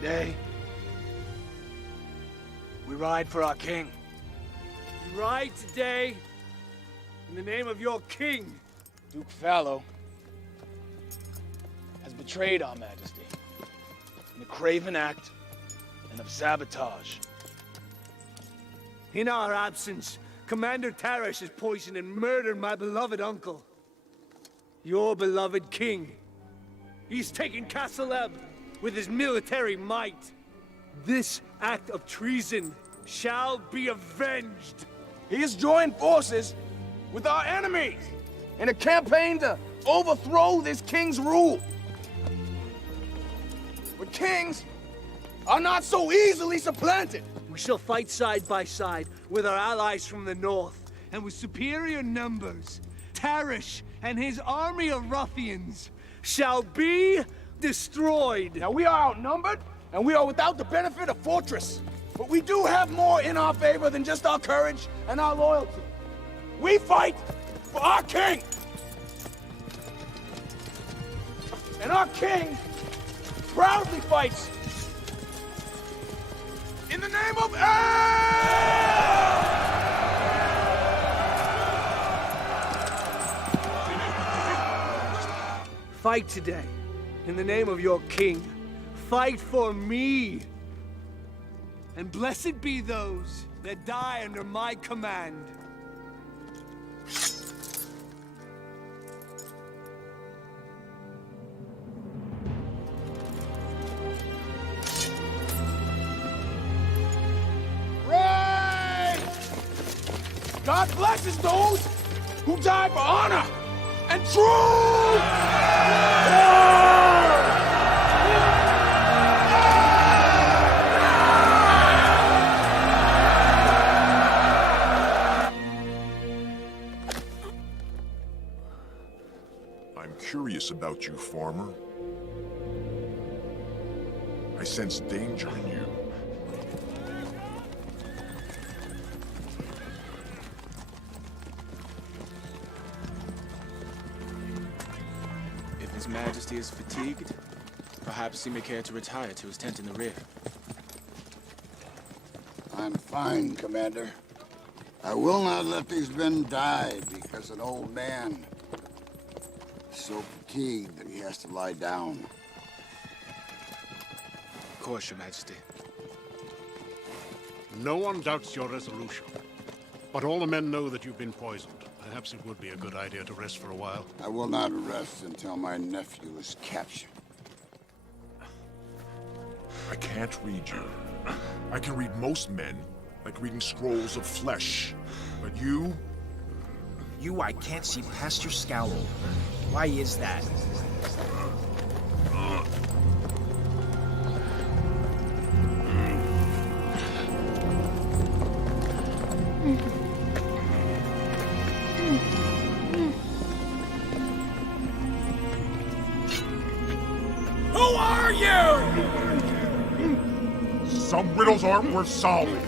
Today, we ride for our king. You ride today in the name of your king. Duke Fallow has betrayed our majesty in a craven act and of sabotage. In our absence, Commander Tarish has poisoned and murdered my beloved uncle. Your beloved king. He's taken Castle Ebb with his military might. This act of treason shall be avenged. He has joined forces with our enemies in a campaign to overthrow this king's rule. But kings are not so easily supplanted. We shall fight side by side with our allies from the north, and with superior numbers, Tarish and his army of ruffians shall be destroyed. Now we are outnumbered, and we are without the benefit of fortress. But we do have more in our favor than just our courage and our loyalty. We fight for our king! And our king proudly fights in the name of Fight today in the name of your king. Fight for me. And blessed be those that die under my command. God blesses those who die for honor and truth! I'm curious about you, farmer. I sense danger in you. His Majesty is fatigued. Perhaps he may care to retire to his tent in the rear. I'm fine, Commander. I will not let these men die because an old man is so fatigued that he has to lie down. Of course, Your Majesty. No one doubts your resolution. But all the men know that you've been poisoned. Perhaps it would be a good idea to rest for a while. I will not rest until my nephew is captured. I can't read you. I can read most men, like reading scrolls of flesh. But you? You, I can't see past your scowl. Why is that? Who are you? Some riddles aren't worth solving.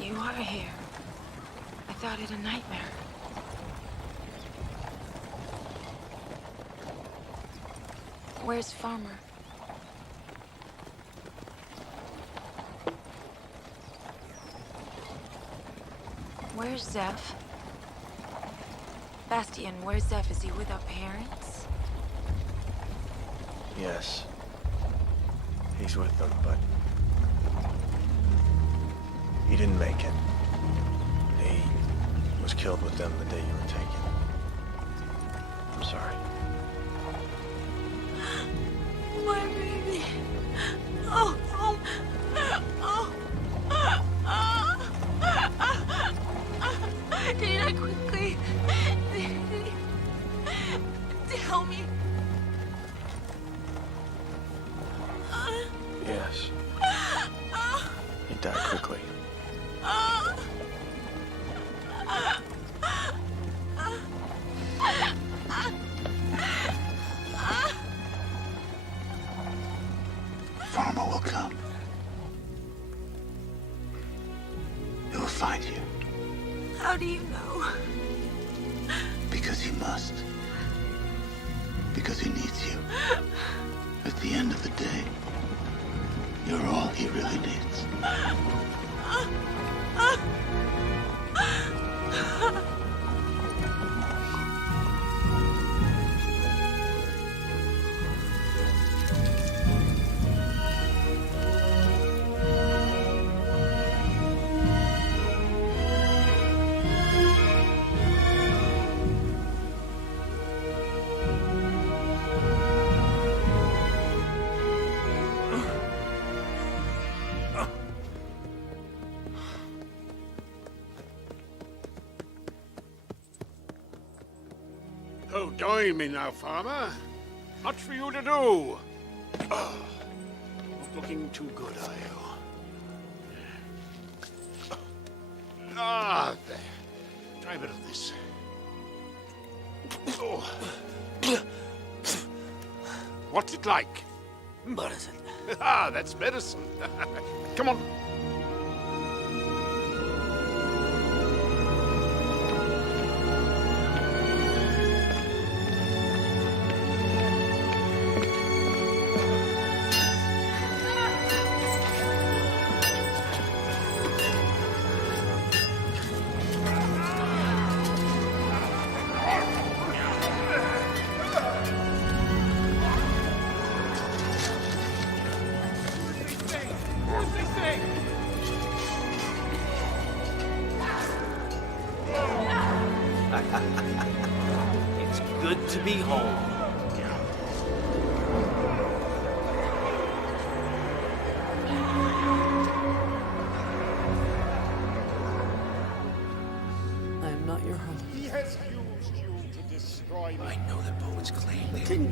You are here. I thought it a nightmare. Where's Farmer? Where's Zeph? Bastian, where's Zeph? Is he with our parents? Yes. He's with them, but he didn't make it. He was killed with them the day you were taken. I'm sorry. My baby. Oh, oh, oh. Can you not quickly tell me? Yes. He died quickly. Farmer will come. He'll find you. How do you know? Because he must. Because he needs you. At the end of the day, You're all he really needs. Oh, join me now, farmer. Much for you to do. Not looking too good, are you? Ah, there. Try a bit of this. Oh. What's it like? Medicine. Ah, that's medicine. Come on. It's good to be home. I am not your home. He has used you to destroy me. I know the poets claim they King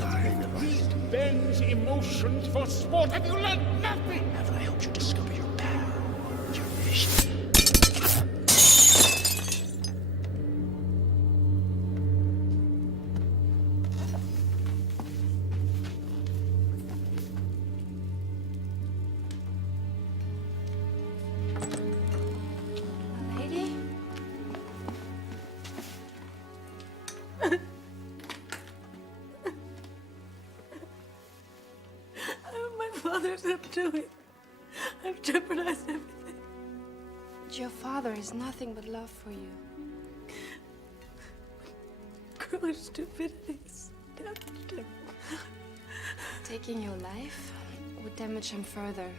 he bends emotions for sport. Have you learned nothing? Have I helped you discover your power, your vision? Lady? My father's up to it. I've jeopardized everything. Your father is nothing but love for you. Girlish stupidities damaged him. Taking your life would damage him further.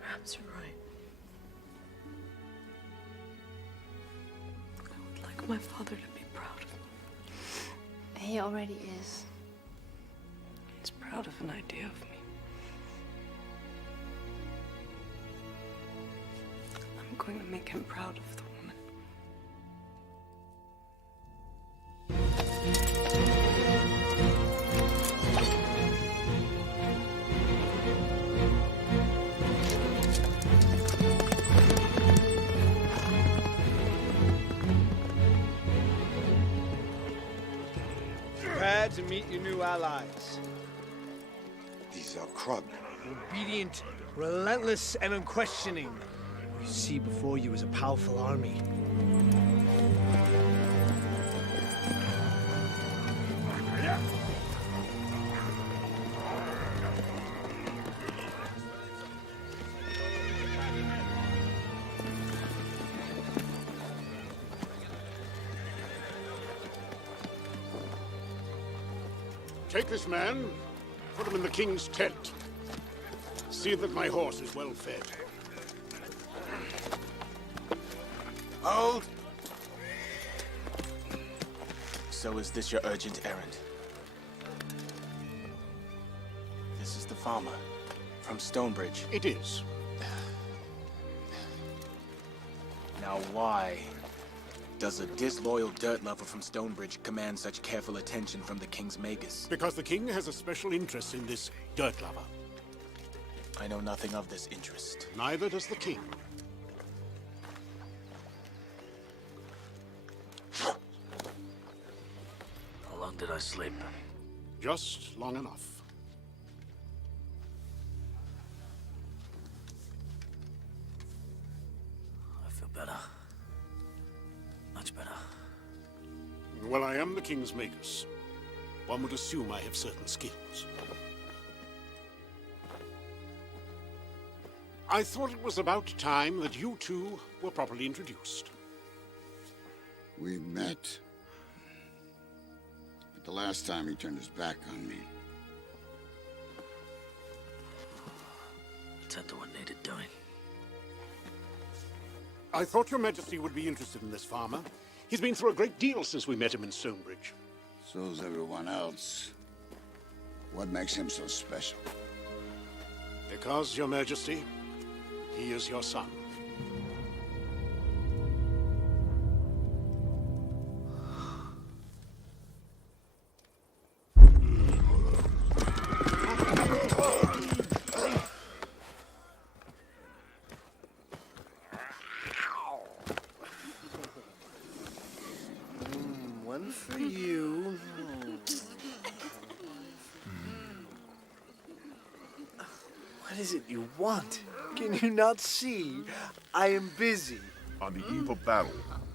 Perhaps you're right. I would like my father to be proud of me. He already is. He's proud of an idea of me. I'm going to make him proud of the woman. Prepare to meet your new allies. These are Krug. Obedient, relentless, and unquestioning. What you see before you is a powerful army. Take this man, put him in the king's tent. See that my horse is well fed. Hold! So is this your urgent errand? This is the farmer from Stonebridge. It is. Now why does a disloyal dirt lover from Stonebridge command such careful attention from the king's magus? Because the king has a special interest in this dirt lover. I know nothing of this interest. Neither does the king. How long did I sleep? Just long enough. I feel better. Well, I am the King's Magus. One would assume I have certain skills. I thought it was about time that you two were properly introduced. We met. But the last time he turned his back on me. Tend to what needed doing. I thought your Majesty would be interested in this farmer. He's been through a great deal since we met him in Stonebridge. So's everyone else. What makes him so special? Because, your Majesty, he is your son. One for you. What is it you want? Can you not see? I am busy. On the eve of battle,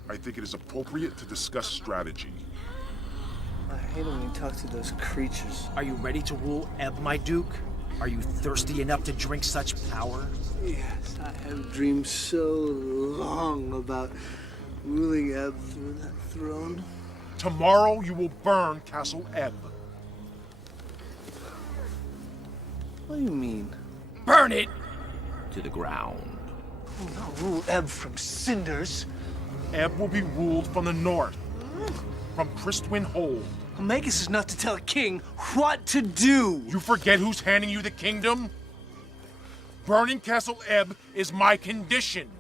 I think it is appropriate to discuss strategy. I hate it when you talk to those creatures. Are you ready to rule Ebb, my duke? Are you thirsty enough to drink such power? Yes, I have dreamed so long about ruling Ebb through that throne. Tomorrow you will burn Castle Ebb. What do you mean? Burn it to the ground. I'll rule Ebb from cinders. Ebb will be ruled from the north, from Pristwin Hold. Magus is not to tell a king what to do. You forget who's handing you the kingdom? Burning Castle Ebb is my condition.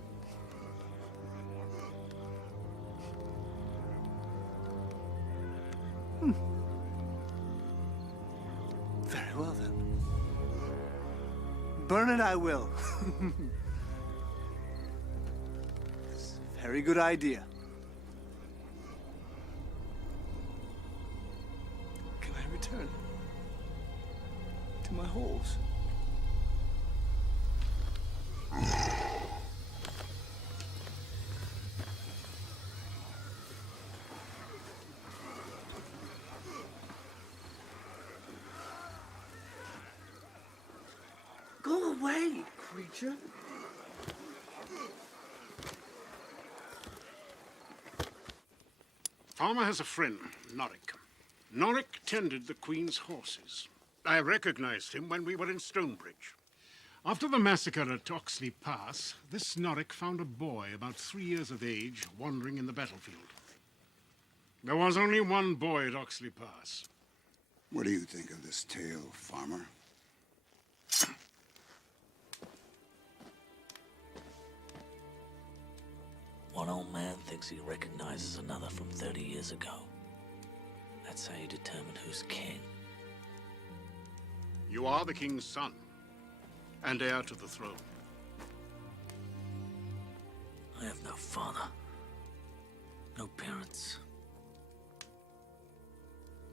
Very well, then. Burn it I will. Very good idea. Can I return to my holes? Go away, creature. Farmer has a friend, Norik. Norik tended the Queen's horses. I recognized him when we were in Stonebridge. After the massacre at Oxley Pass, this Norik found a boy about 3 years of age wandering in the battlefield. There was only one boy at Oxley Pass. What do you think of this tale, farmer? One old man thinks he recognizes another from 30 years ago. That's how you determine who's king. You are the king's son, and heir to the throne. I have no father. No parents.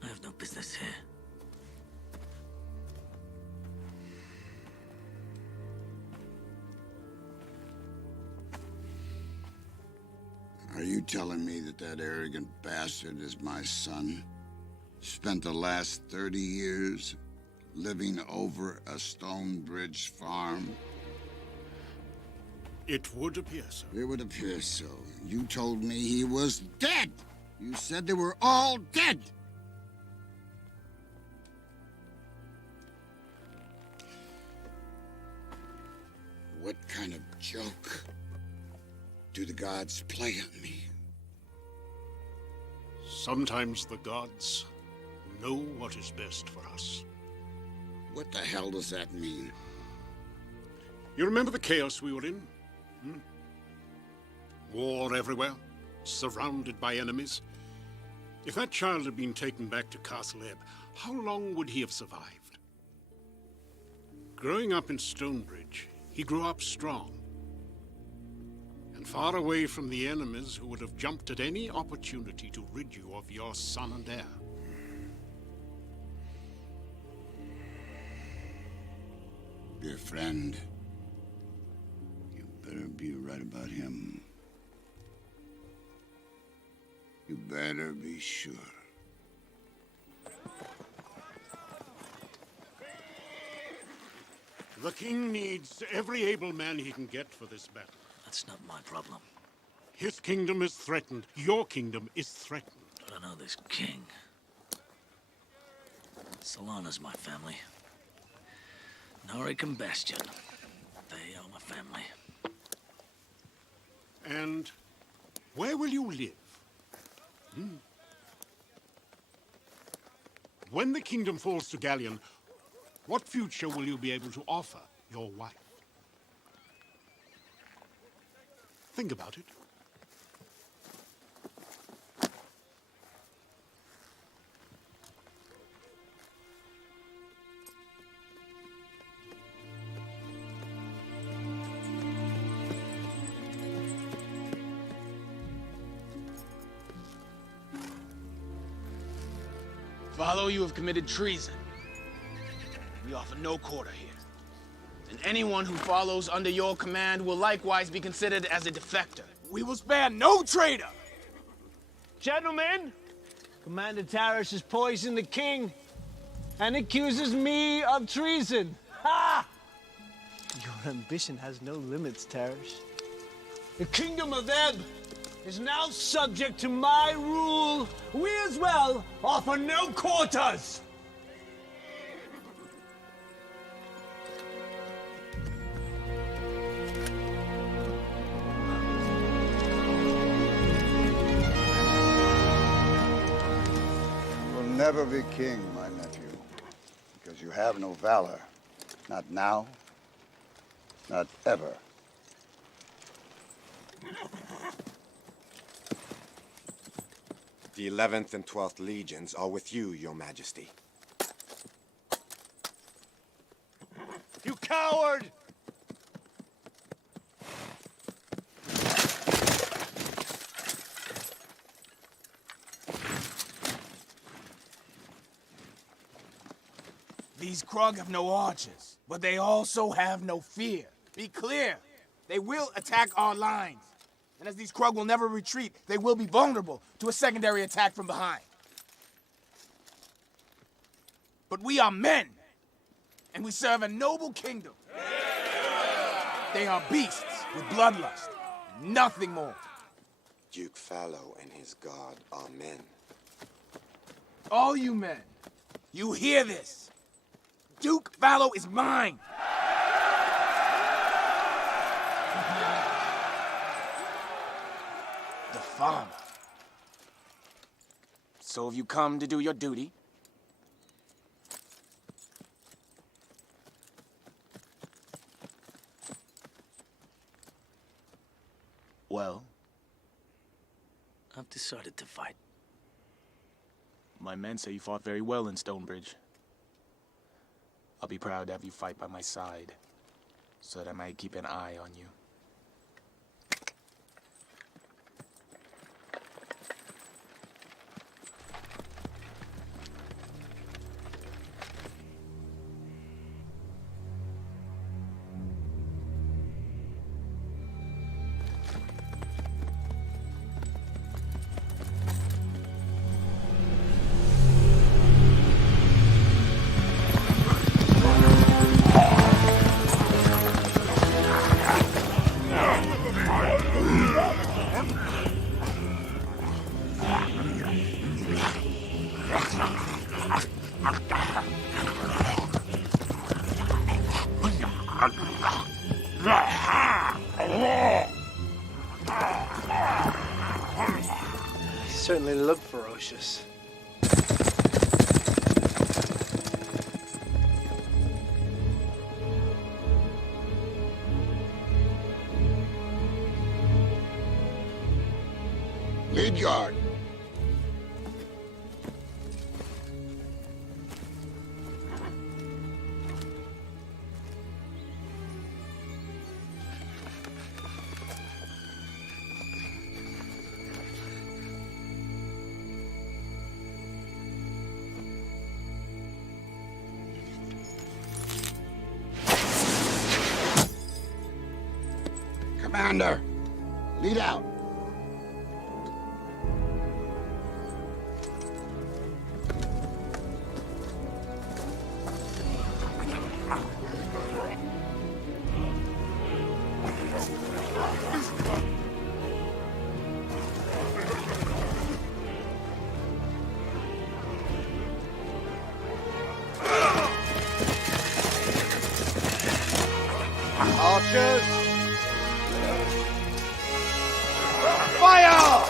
I have no business here. Are you telling me that that arrogant bastard is my son? Spent the last 30 years living over a Stonebridge farm? It would appear so. It would appear so. You told me he was dead! You said they were all dead! What kind of joke do the gods play on me? Sometimes the gods know what is best for us. What the hell does that mean? You remember the chaos we were in? War everywhere, surrounded by enemies. If that child had been taken back to Castle Ebb, how long would he have survived? Growing up in Stonebridge, he grew up strong. And far away from the enemies who would have jumped at any opportunity to rid you of your son and heir. Dear friend, you better be right about him. You better be sure. The king needs every able man he can get for this battle. That's not my problem. His kingdom is threatened. Your kingdom is threatened. But I know this king. Solana's my family. Norik and Bastion. They are my family. And where will you live? When the kingdom falls to Galleon, what future will you be able to offer your wife? Think about it. Follow, you have committed treason. We offer no quarter here. And anyone who follows under your command will likewise be considered as a defector. We will spare no traitor! Gentlemen, Commander Tarish has poisoned the king and accuses me of treason. Ha! Your ambition has no limits, Tarish. The kingdom of Ebb is now subject to my rule. We as well offer no quarters. You will never be king, my nephew, because you have no valor. Not now, not ever. The 11th and 12th Legions are with you, Your Majesty. You coward! These Krug have no archers, but they also have no fear. Be clear, they will attack our lines. And as these Krug will never retreat, they will be vulnerable to a secondary attack from behind. But we are men, and we serve a noble kingdom. They are beasts with bloodlust, nothing more. Duke Fallow and his guard are men. All you men, you hear this? Duke Fallow is mine. The farmer. So have you come to do your duty? Well, I've decided to fight. my men say you fought very well in Stonebridge. I'll be proud to have you fight by my side, so that I might keep an eye on you. Certainly look ferocious. Lead guard. Commander, lead out. Archers! Fire!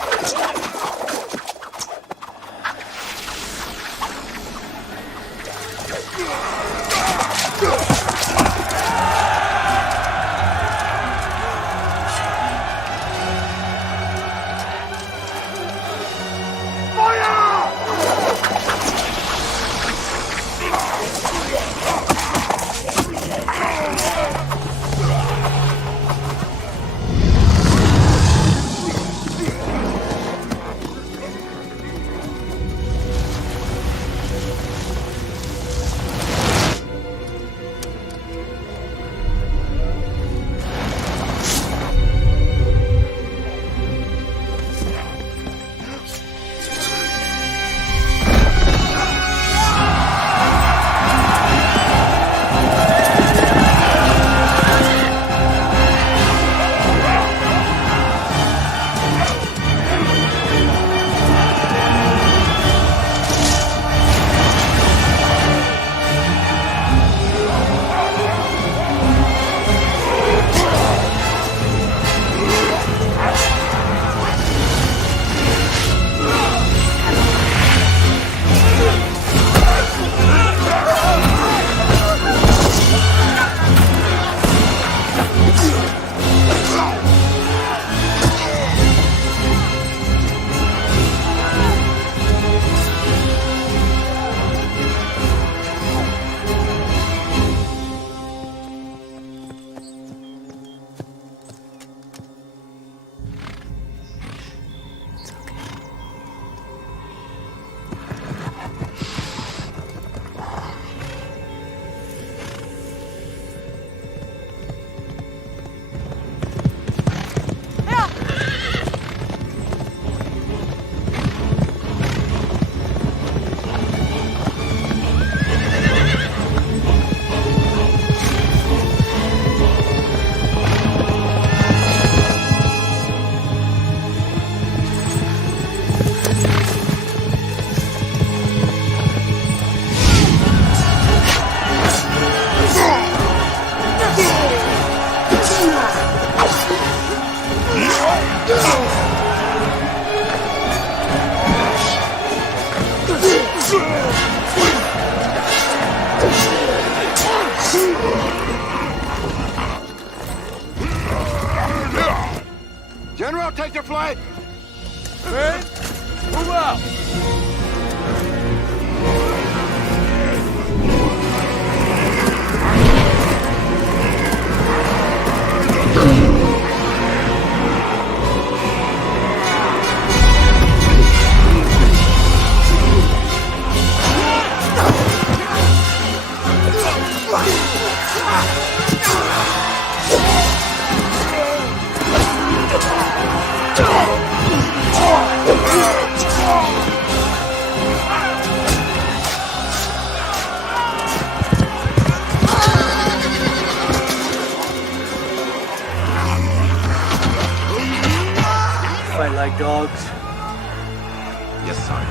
General, take your flight! Men, move out! Fight like dogs. Yes, sir.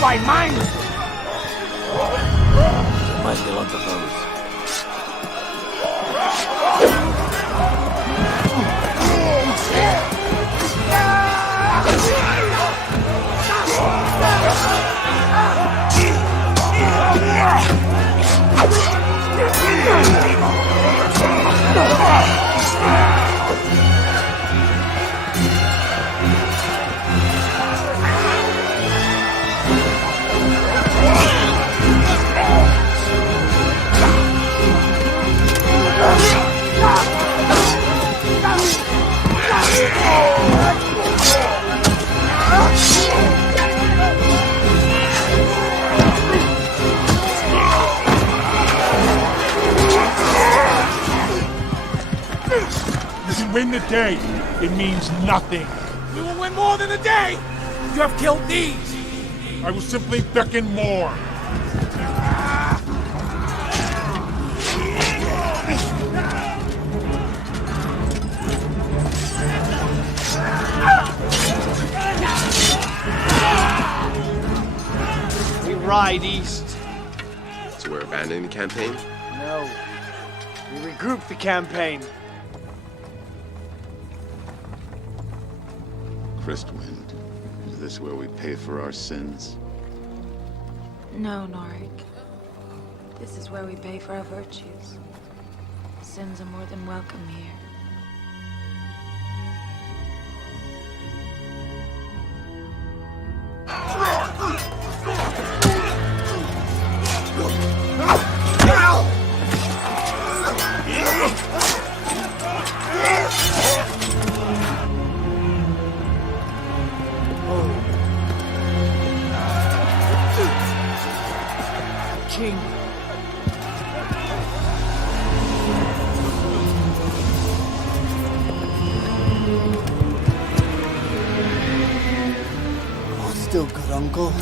By mine! Might be a lot of those. Win the day, it means nothing. We will win more than a day! You have killed these! I will simply beckon more. We ride east. So we're abandoning the campaign? No. We regroup the campaign. Crystwind, is this where we pay for our sins? No, Norik. This is where we pay for our virtues. Sins are more than welcome here. King. Oh, still good, Uncle.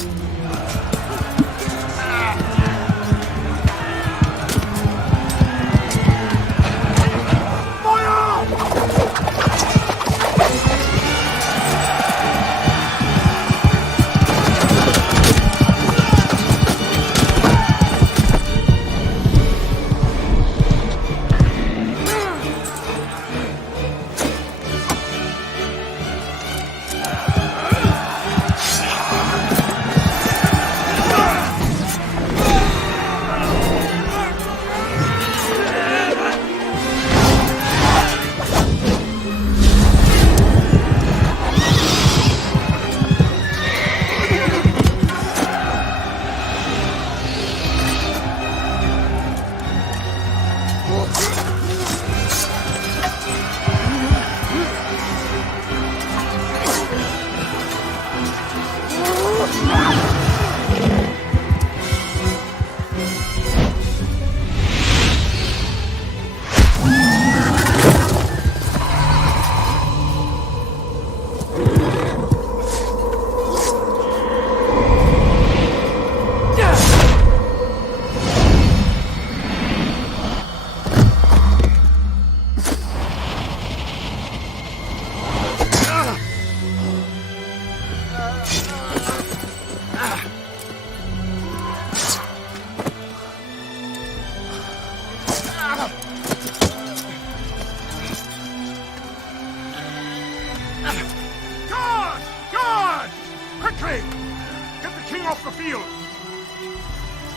off the field!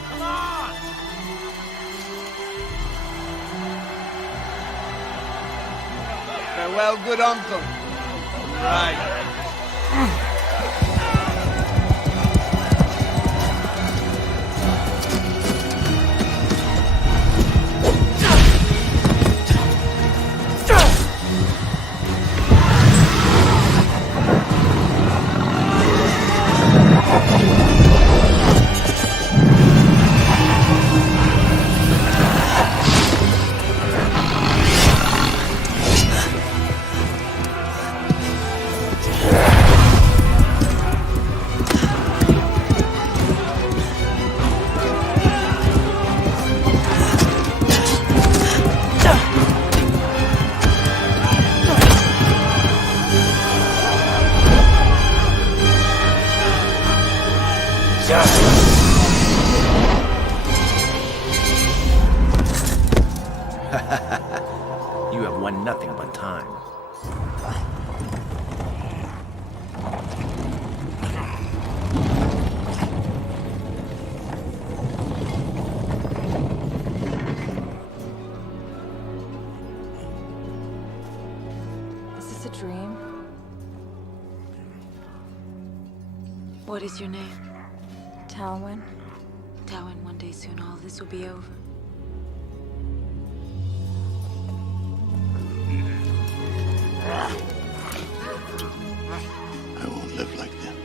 Come on! Farewell, good uncle. Right. You have won nothing but time. Is this a dream? What is your name? Talwyn? Talwyn, one day soon all this will be over. I won't live like them.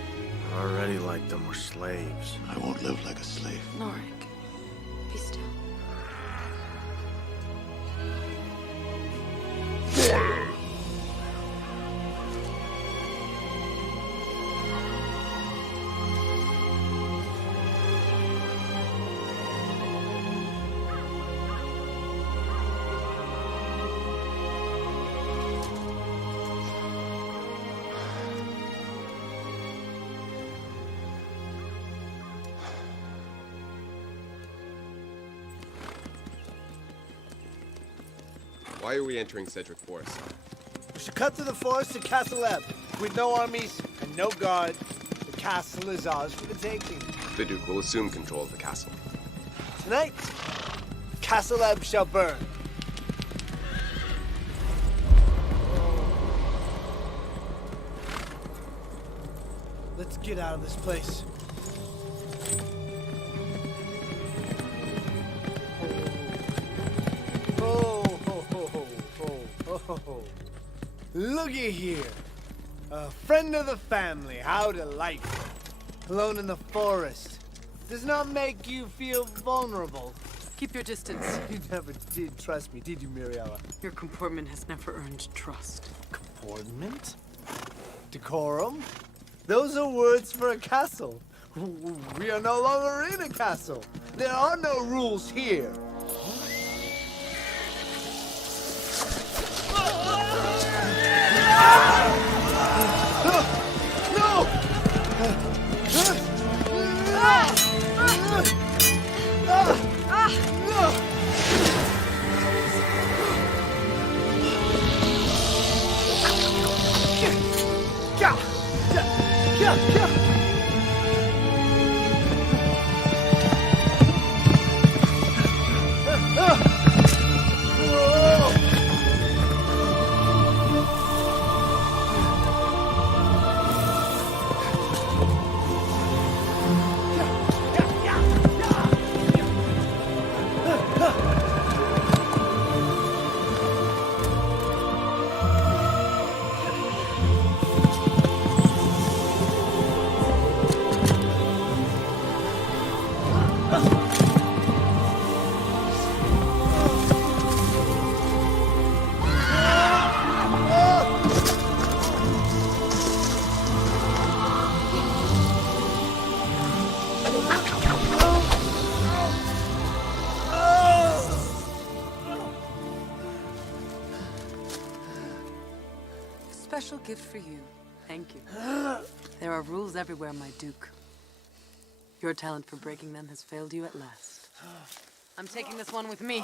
Already like them, we're slaves. I won't live like a slave. Norik, be still. Why are we entering Cedric Forest? We should cut through the forest to Castle Ebb. With no armies and no guard, the castle is ours for the taking. The Duke will assume control of the castle. Tonight, Castle Ebb shall burn. Let's get out of this place. Looky here. A friend of the family, how delightful. Alone in the forest. Does not make you feel vulnerable. Keep your distance. You never did trust me, did you, Miriella? Your comportment has never earned trust. Comportment? Decorum? Those are words for a castle. We are no longer in a castle. There are no rules here. Special gift for you. Thank you. There are rules everywhere, my Duke. Your talent for breaking them has failed you at last. I'm taking this one with me.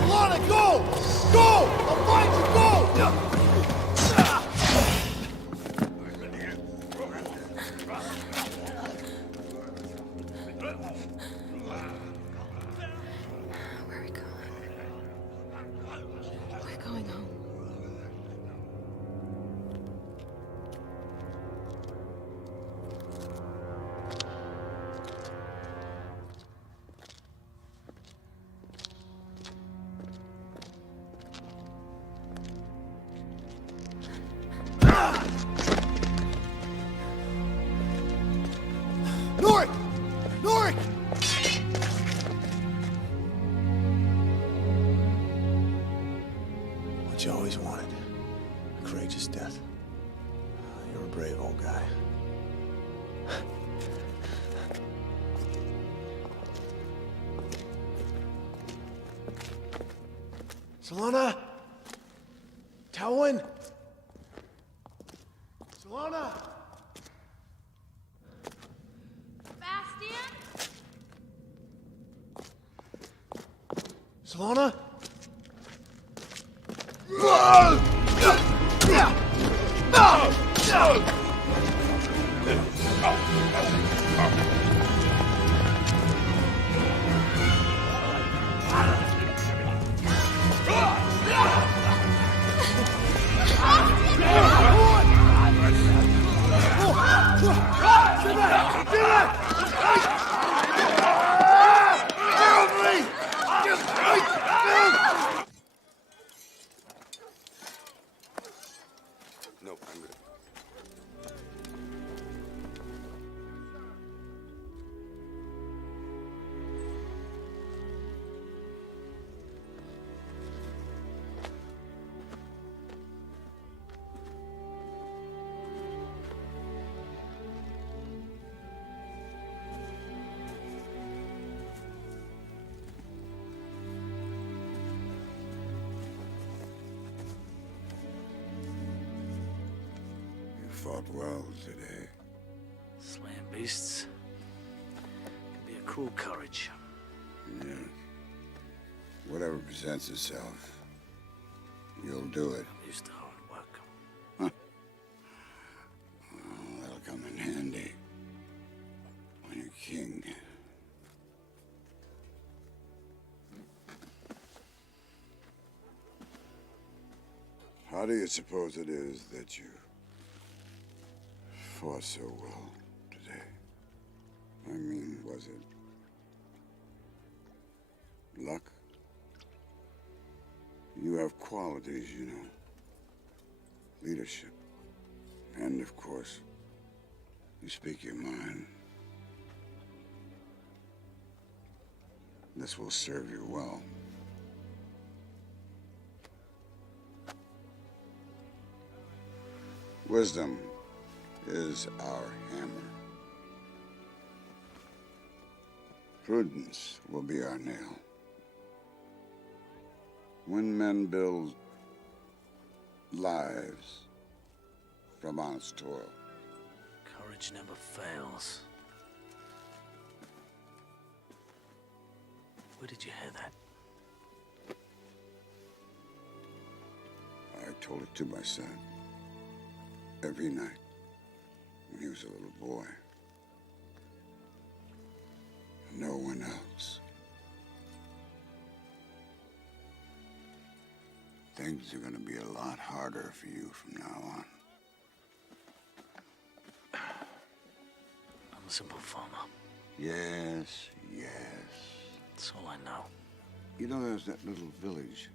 Solana, go! Go! I'll find you, go! Where are we going? We're going home. Norik! Norik! What you always wanted. A courageous death. You're a brave old guy. Solana! Tywin! Solana! Bastian? Solana? No, I'm good. You fought well today. Slaying beasts can be a cruel courage. Yeah. Whatever presents itself, you'll do it. I'm used to hard work. Well, that'll come in handy when you're king. How do you suppose it is that you fought so well today? I mean, was it luck? You have qualities, you know. Leadership. And, of course, you speak your mind. This will serve you well. Wisdom is our hammer. Prudence will be our nail. When men build lives from honest toil, Courage never fails. Where did you hear that? I told it to my son every night when he was a little boy. No one else. Things are gonna be a lot harder for you from now on. I'm a simple farmer. Yes, yes. That's all I know. You know, there's that little village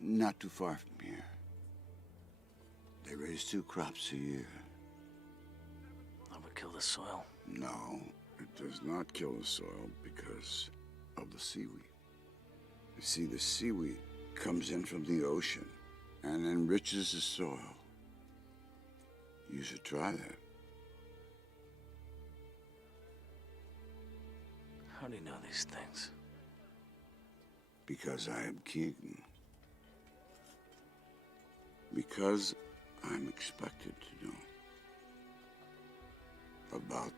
not too far from here. They raise 2 crops a year. That would kill the soil. No, it does not kill the soil because of the seaweed. You see, the seaweed comes in from the ocean and enriches the soil. You should try that. How do you know these things? Because I am king. Because I'm expected to know about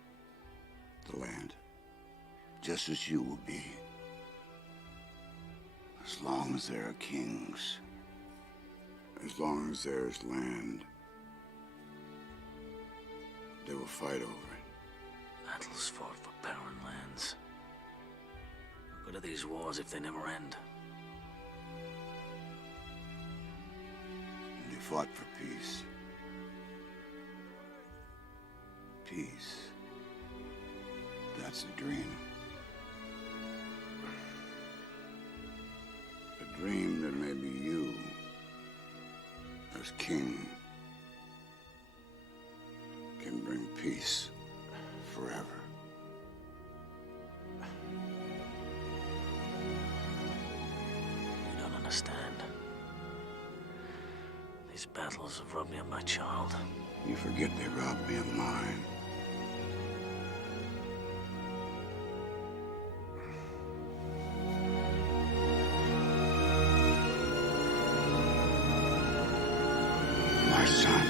the land, just as you will be. As long as there are kings, as long as there is land, they will fight over it. Battles fought for barren lands. What are these wars if they never end? And they fought for peace. Peace. That's the dream. A dream that maybe you, as king, can bring peace forever. You don't understand. These battles have robbed me of my child. You forget they robbed me of mine. My son.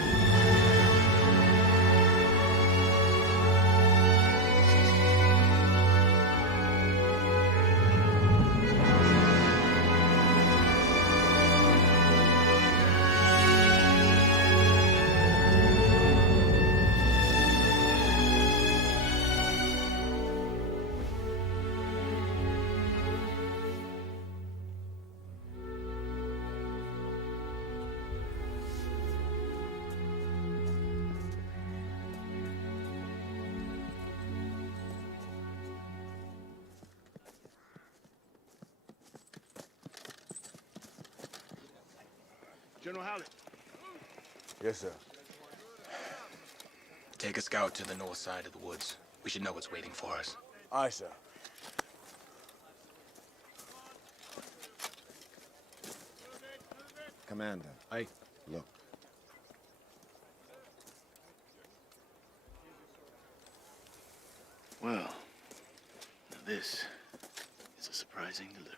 General Hallett. Yes, sir. Take a scout to the north side of the woods. We should know what's waiting for us. Aye, sir. Commander. Aye. Look. Well, now this is a surprising delivery.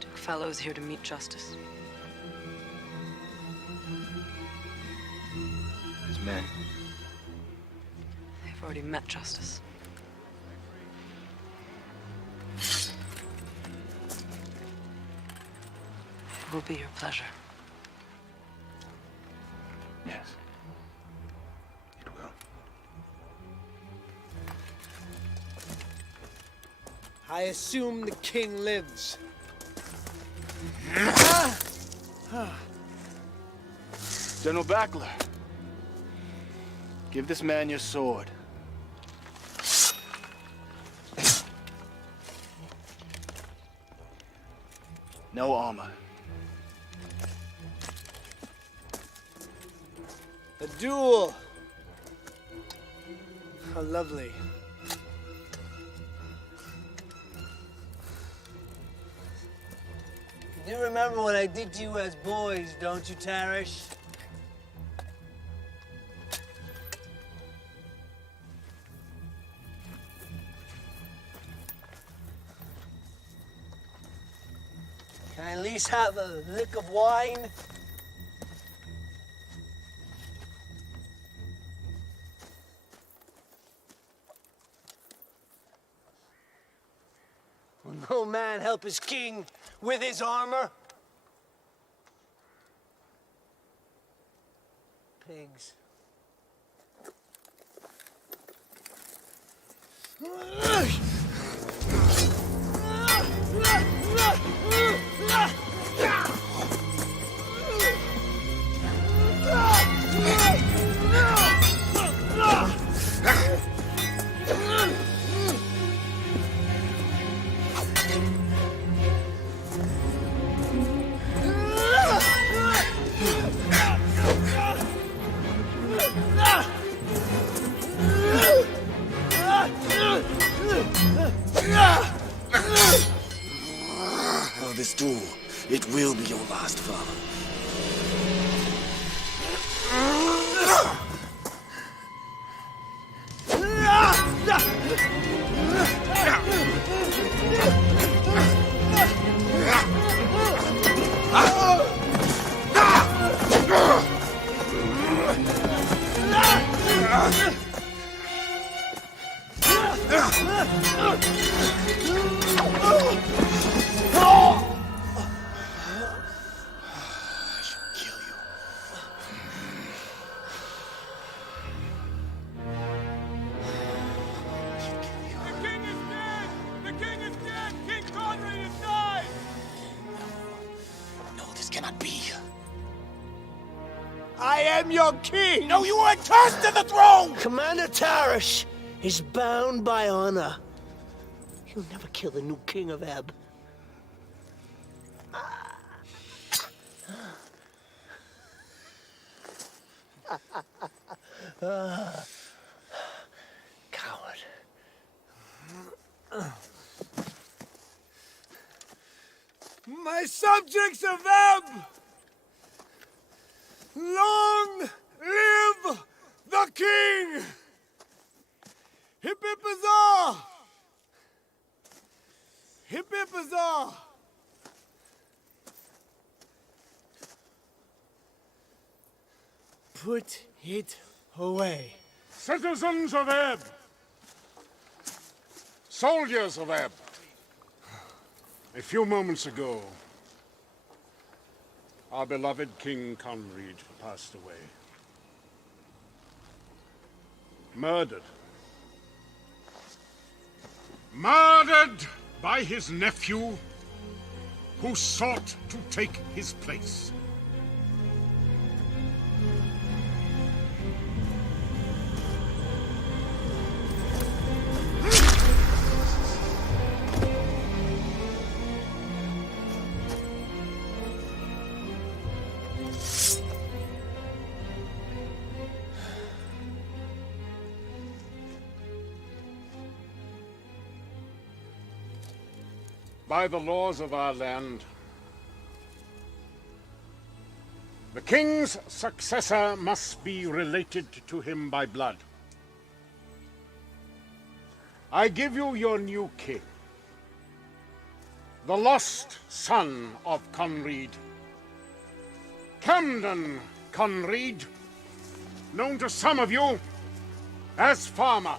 Duke Fallow's here to meet justice. His men. They've already met justice. It will be your pleasure. Yes. It will. I assume the king lives. General Backler, give this man your sword. No armor. A duel. How lovely. You remember what I did to you as boys, don't you, Tarish? Can I at least have a lick of wine? Will no man help his king with his armor? Pigs. last, father. I am your king! No, you are cursed to the throne! Commander Tarish is bound by honor. He'll never kill the new king of Ebb. Coward. My subjects of Ebb! Long live the king! Hip hip huzzah! Hip hip huzzah! Put it away. Citizens of Ebb! Soldiers of Ebb! A few moments ago, our beloved King Conread passed away. Murdered. Murdered by his nephew, who sought to take his place. By the laws of our land, the king's successor must be related to him by blood. I give you your new king, the lost son of Conread, Camden Conread, known to some of you as Farmer.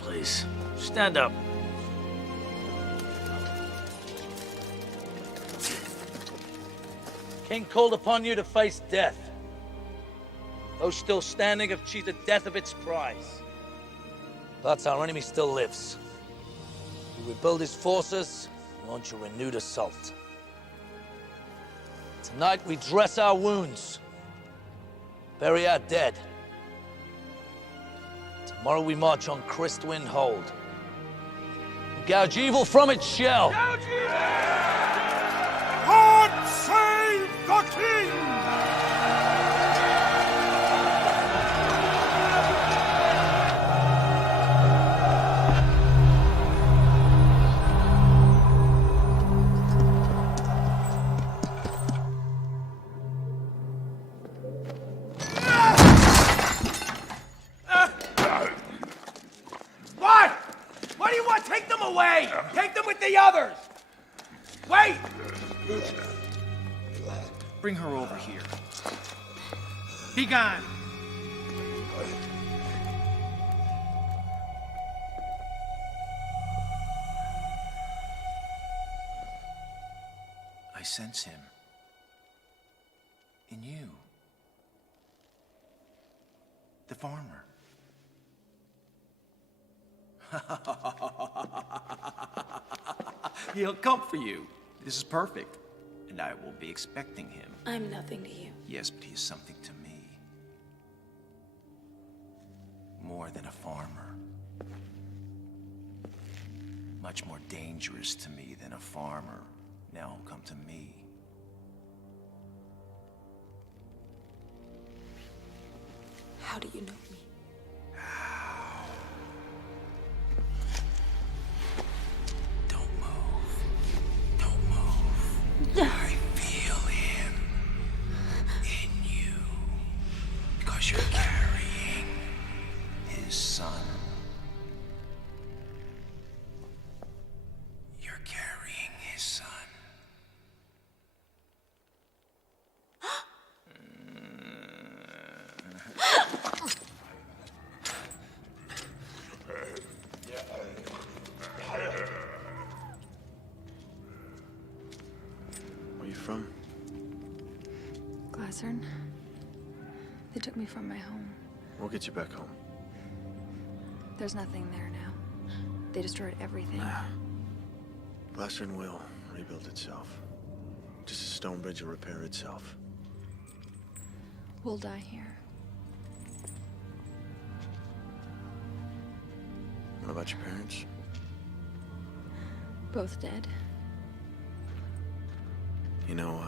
Please, stand up. King called upon you to face death. Those still standing have cheated death of its prize. But our enemy still lives. We rebuild his forces and launch a renewed assault. Tonight we dress our wounds, bury our dead. Tomorrow we march on Christwind Hold. Gouge evil from its shell. God save the king! What? What do you want? Take them away! Take them with the others! Wait! Bring her over here. Be gone! I sense him. In you. The farmer. He'll come for you. This is perfect. And I will be expecting him. I'm nothing to you. Yes, but he is something to me. More than a farmer. Much more dangerous to me than a farmer. Now he'll come to me. How do you know me? I feel him in you because you're carrying his son. You're carrying his son. Where you from? Glassern. They took me from my home. We'll get you back home. There's nothing there now. They destroyed everything. Glassern will rebuild itself. Just as Stonebridge will repair itself. We'll die here. What about your parents? Both dead. You know,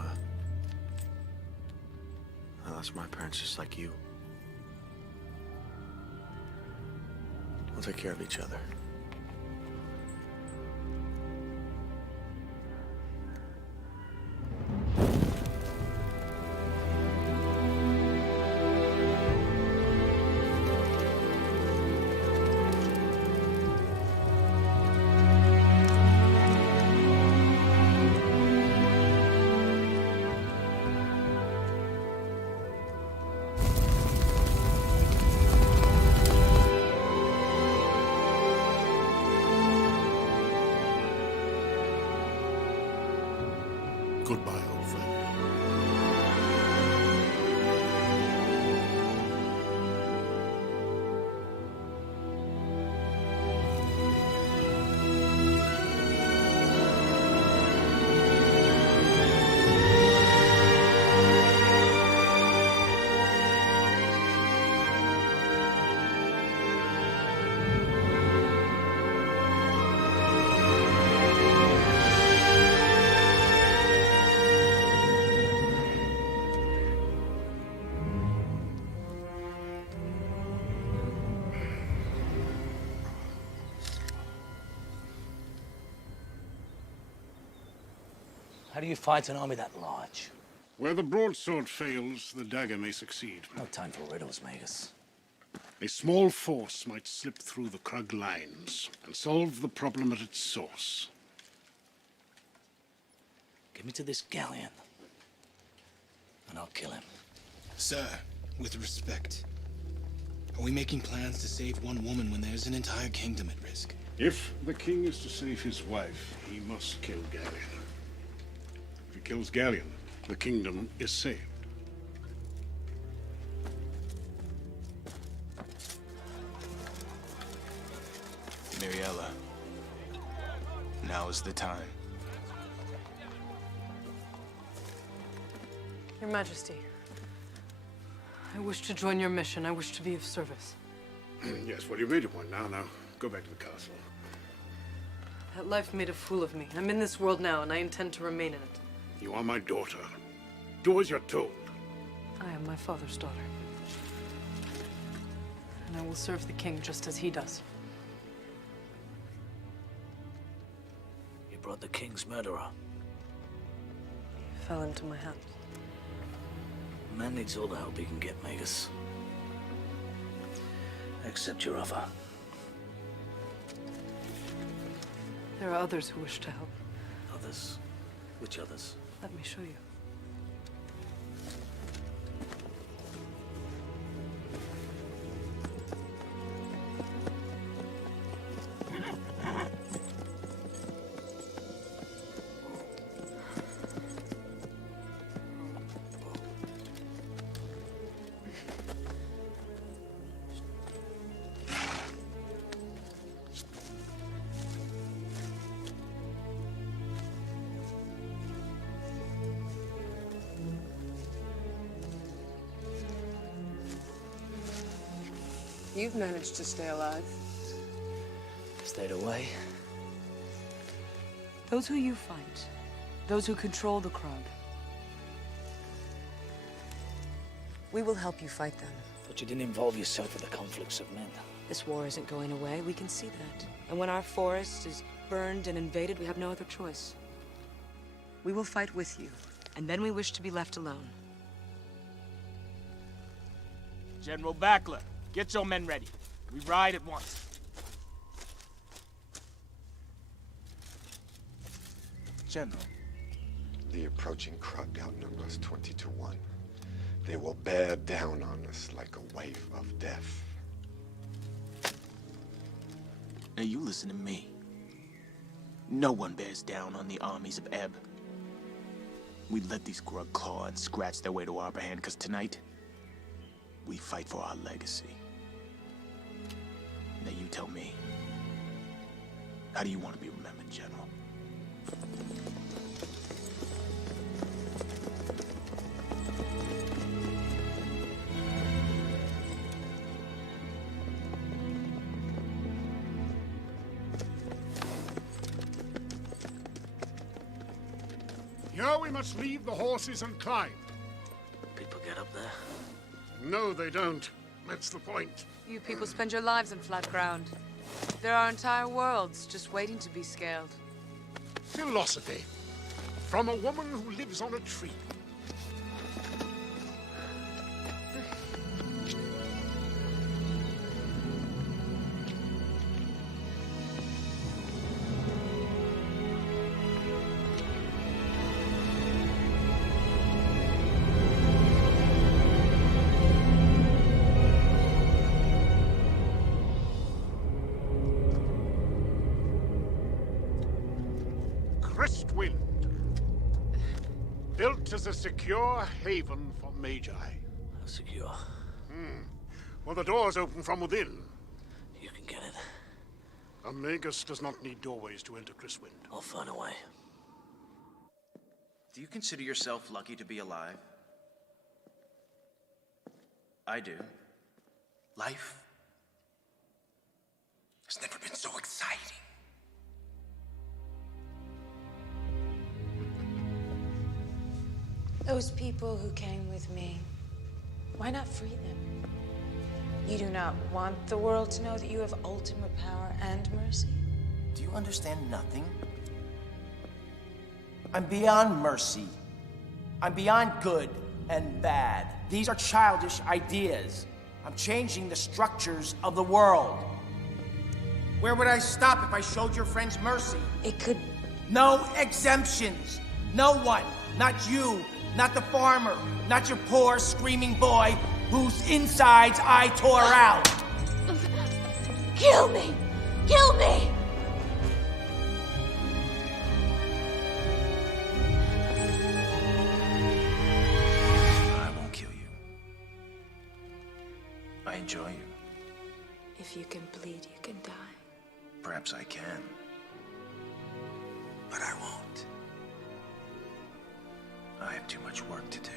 I lost my parents just like you. We'll take care of each other. Goodbye, old friend. How do you fight an army that large? Where the broadsword fails, the dagger may succeed. No time for riddles, Magus. A small force might slip through the Krug lines and solve the problem at its source. Get me to this galleon, and I'll kill him. Sir, with respect, are we making plans to save one woman when there's an entire kingdom at risk? If the king is to save his wife, he must kill Galleon. If he kills Galleon, the kingdom is saved. Miriella, now is the time. Your Majesty, I wish to join your mission. I wish to be of service. Yes, well, you've made your point now. Now, go back to the castle. That life made a fool of me. I'm in this world now, and I intend to remain in it. You are my daughter. Do as you're told. I am my father's daughter. And I will serve the king just as he does. You brought the king's murderer. He fell into my hands. Man needs all the help he can get, Magus. Accept your offer. There are others who wish to help. Others? Which others? Let me show you. You've managed to stay alive. Stayed away. Those who you fight, those who control the Krug, we will help you fight them. But you didn't involve yourself with the conflicts of men. This war isn't going away, we can see that. And when our forest is burned and invaded, we have no other choice. We will fight with you, and then we wish to be left alone. General Backler, get your men ready. We ride at once. General. The approaching Krug outnumber us 20 to 1. They will bear down on us like a wave of death. Now you listen to me. No one bears down on the armies of Ebb. We let these Krug claw and scratch their way to our upper hand, because tonight, we fight for our legacy. Now you tell me, how do you want to be remembered, General? Here we must leave the horses and climb. People get up there? No, they don't. That's the point. You people spend your lives on flat ground. There are entire worlds just waiting to be scaled. Philosophy. From a woman who lives on a tree. Crestwind. Built as a secure haven for Magi. Secure? Well, the doors open from within. You can get it. A Magus does not need doorways to enter Crestwind. I'll find a way. Do you consider yourself lucky to be alive? I do. Life has never been so exciting. Those people who came with me, why not free them? You do not want the world to know that you have ultimate power and mercy? Do you understand nothing? I'm beyond mercy. I'm beyond good and bad. These are childish ideas. I'm changing the structures of the world. Where would I stop if I showed your friends mercy? It could... No exemptions. No one. Not you. Not the farmer. Not your poor, screaming boy whose insides I tore out. Kill me! Kill me! I won't kill you. I enjoy you. If you can bleed, you can die. Perhaps I can. But I won't. I have too much work to do.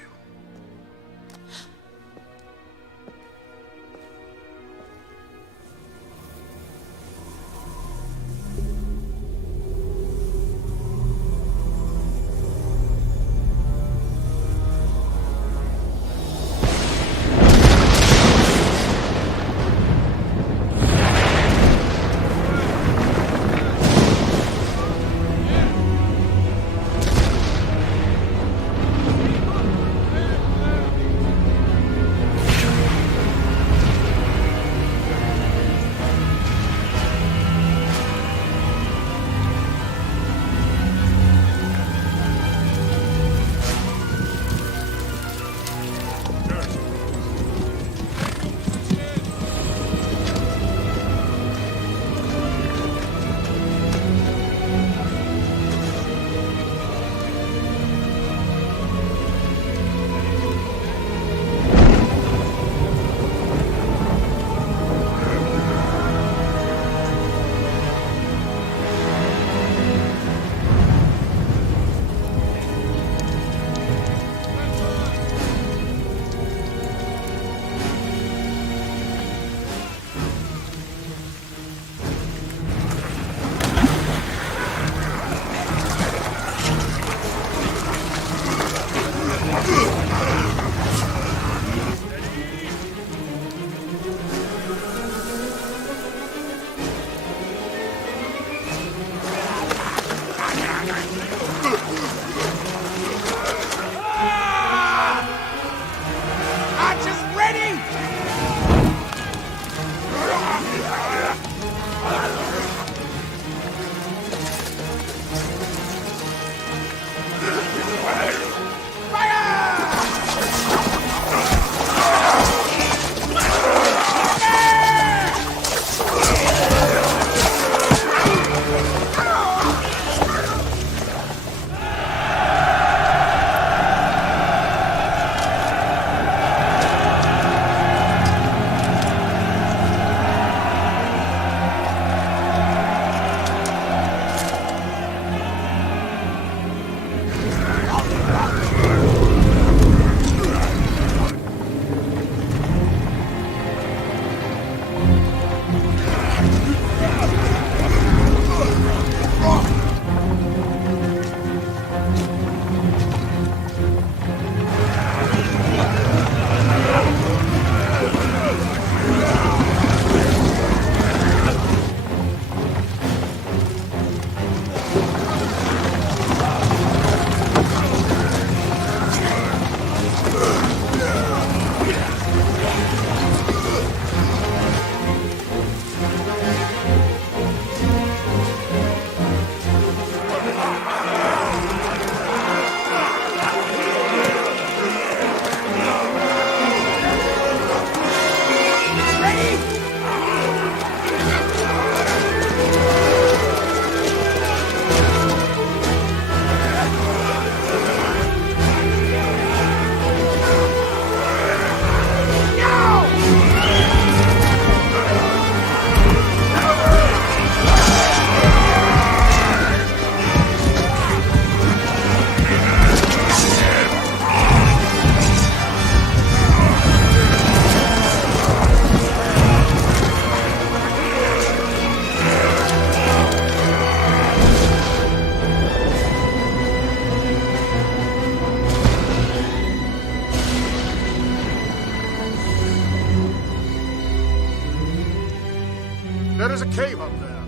There is a cave up there.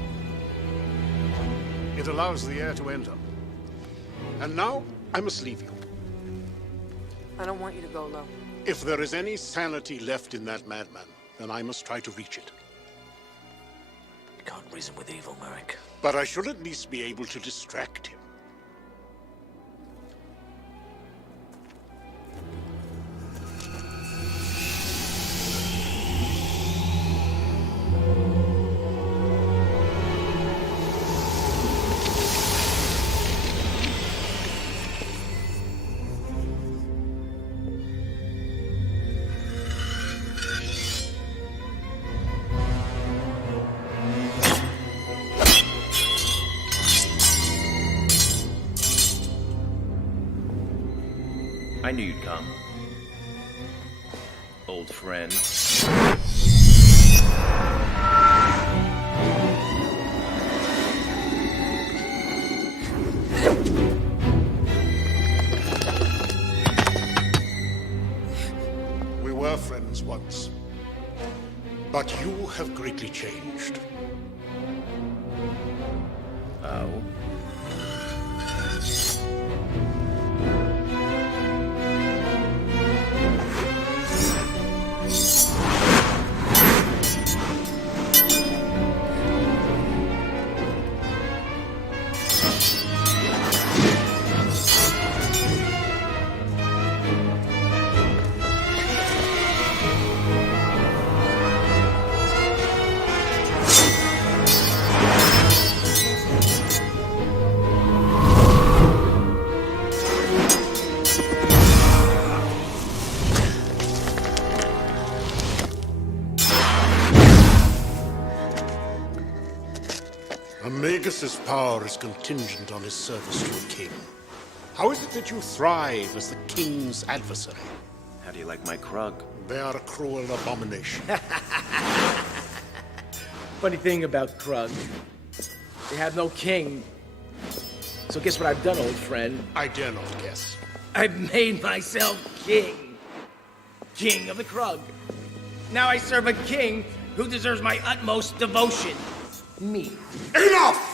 It allows the air to enter. And now, I must leave you. I don't want you to go, Lo. If there is any sanity left in that madman, then I must try to reach it. You can't reason with evil, Merrick. But I should at least be able to distract him. I knew you'd come. Old friend. We were friends once. But you have greatly changed. Oh? Magus' power is contingent on his service to a king. How is it that you thrive as the king's adversary? How do you like my Krug? They are a cruel abomination. Funny thing about Krug, they have no king. So guess what I've done, old friend? I dare not guess. I've made myself king. King of the Krug. Now I serve a king who deserves my utmost devotion. Me. Enough!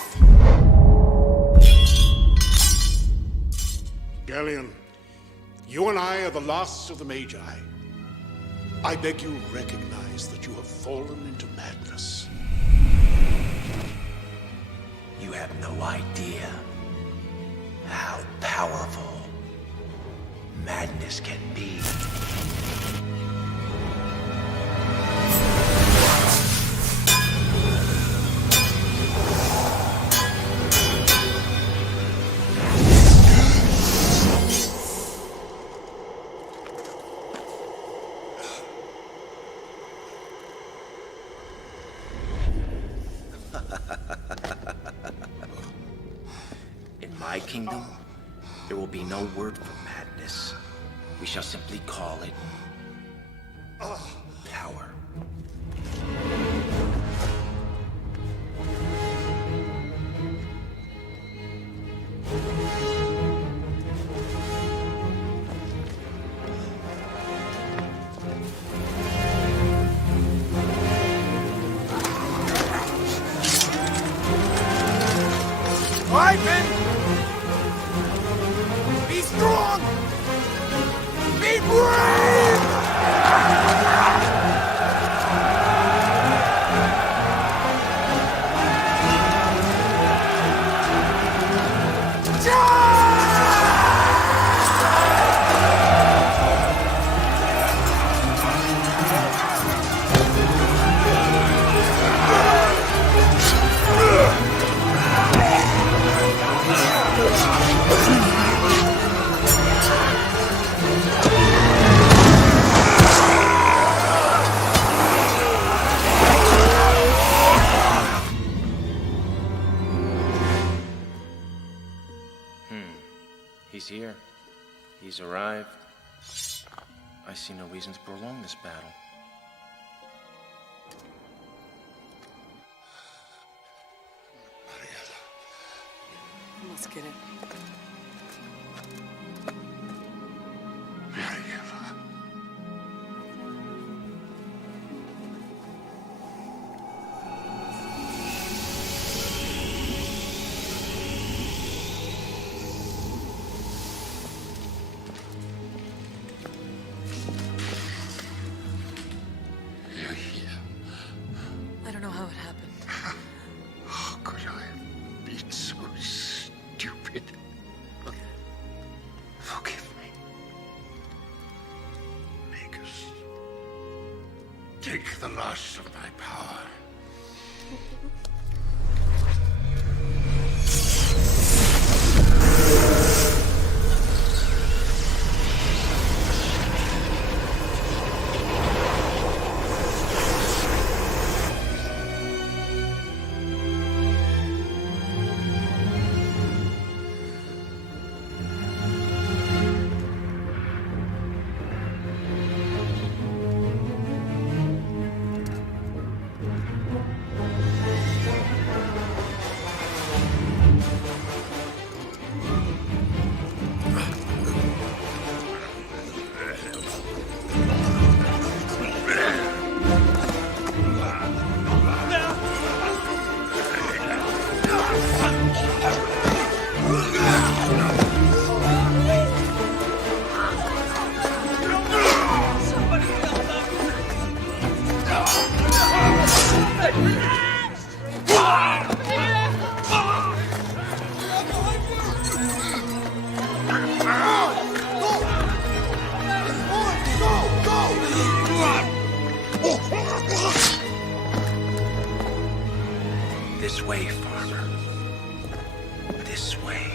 Galleon, you and I are the last of the Magi. I beg you recognize that you have fallen into madness. You have no idea how powerful madness can be. In my kingdom, there will be no word for madness. We shall simply call it power. Ivan! Be strong! Be brave! He's here. He's arrived. I see no reason to prolong this battle. Let's get it. Take the last of my power. This way, farmer. This way.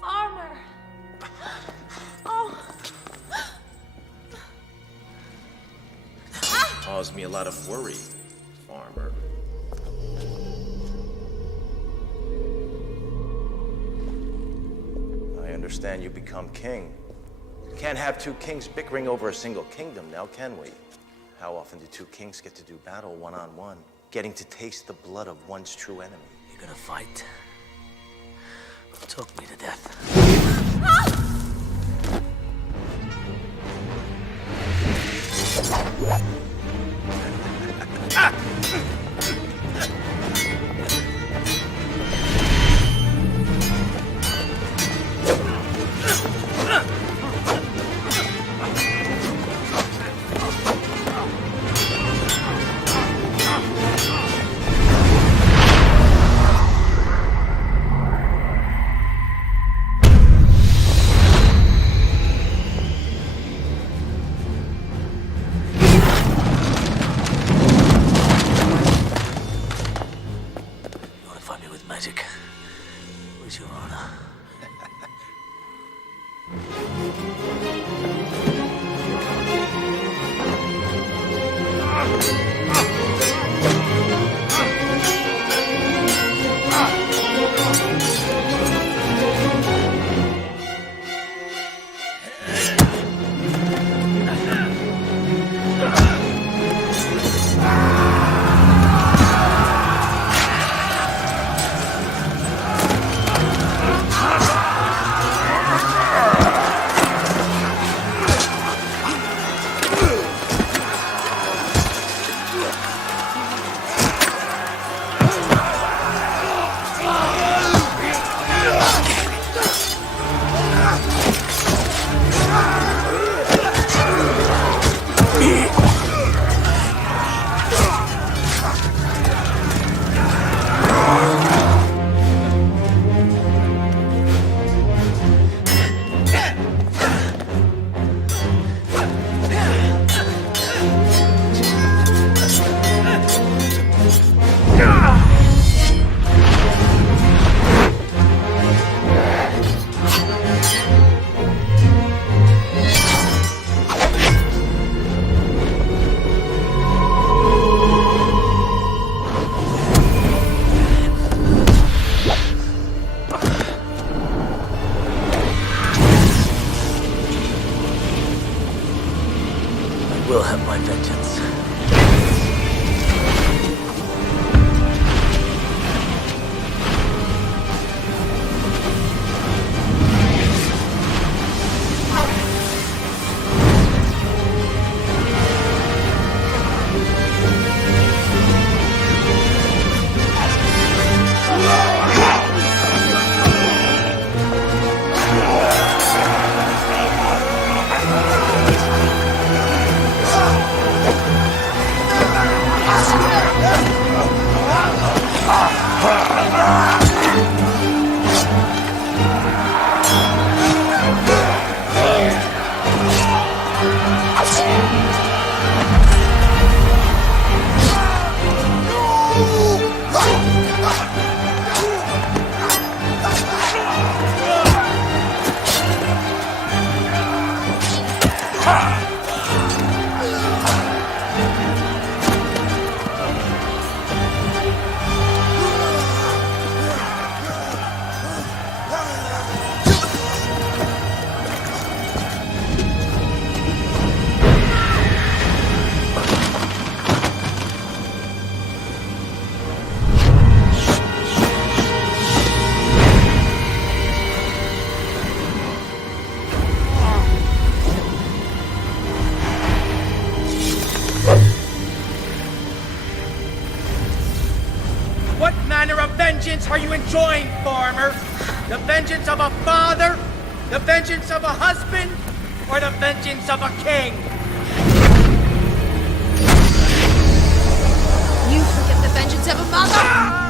Farmer! Oh! Caused me a lot of worry, farmer. I understand you become king. Can't have two kings bickering over a single kingdom now, can we? How often do two kings get to do battle one-on-one, getting to taste the blood of one's true enemy? You gonna fight? Talk me to death. will have my vengeance. What manner of vengeance are you enjoying, farmer? The vengeance of a father? The vengeance of a husband? Or the vengeance of a king? You forget the vengeance of a mother?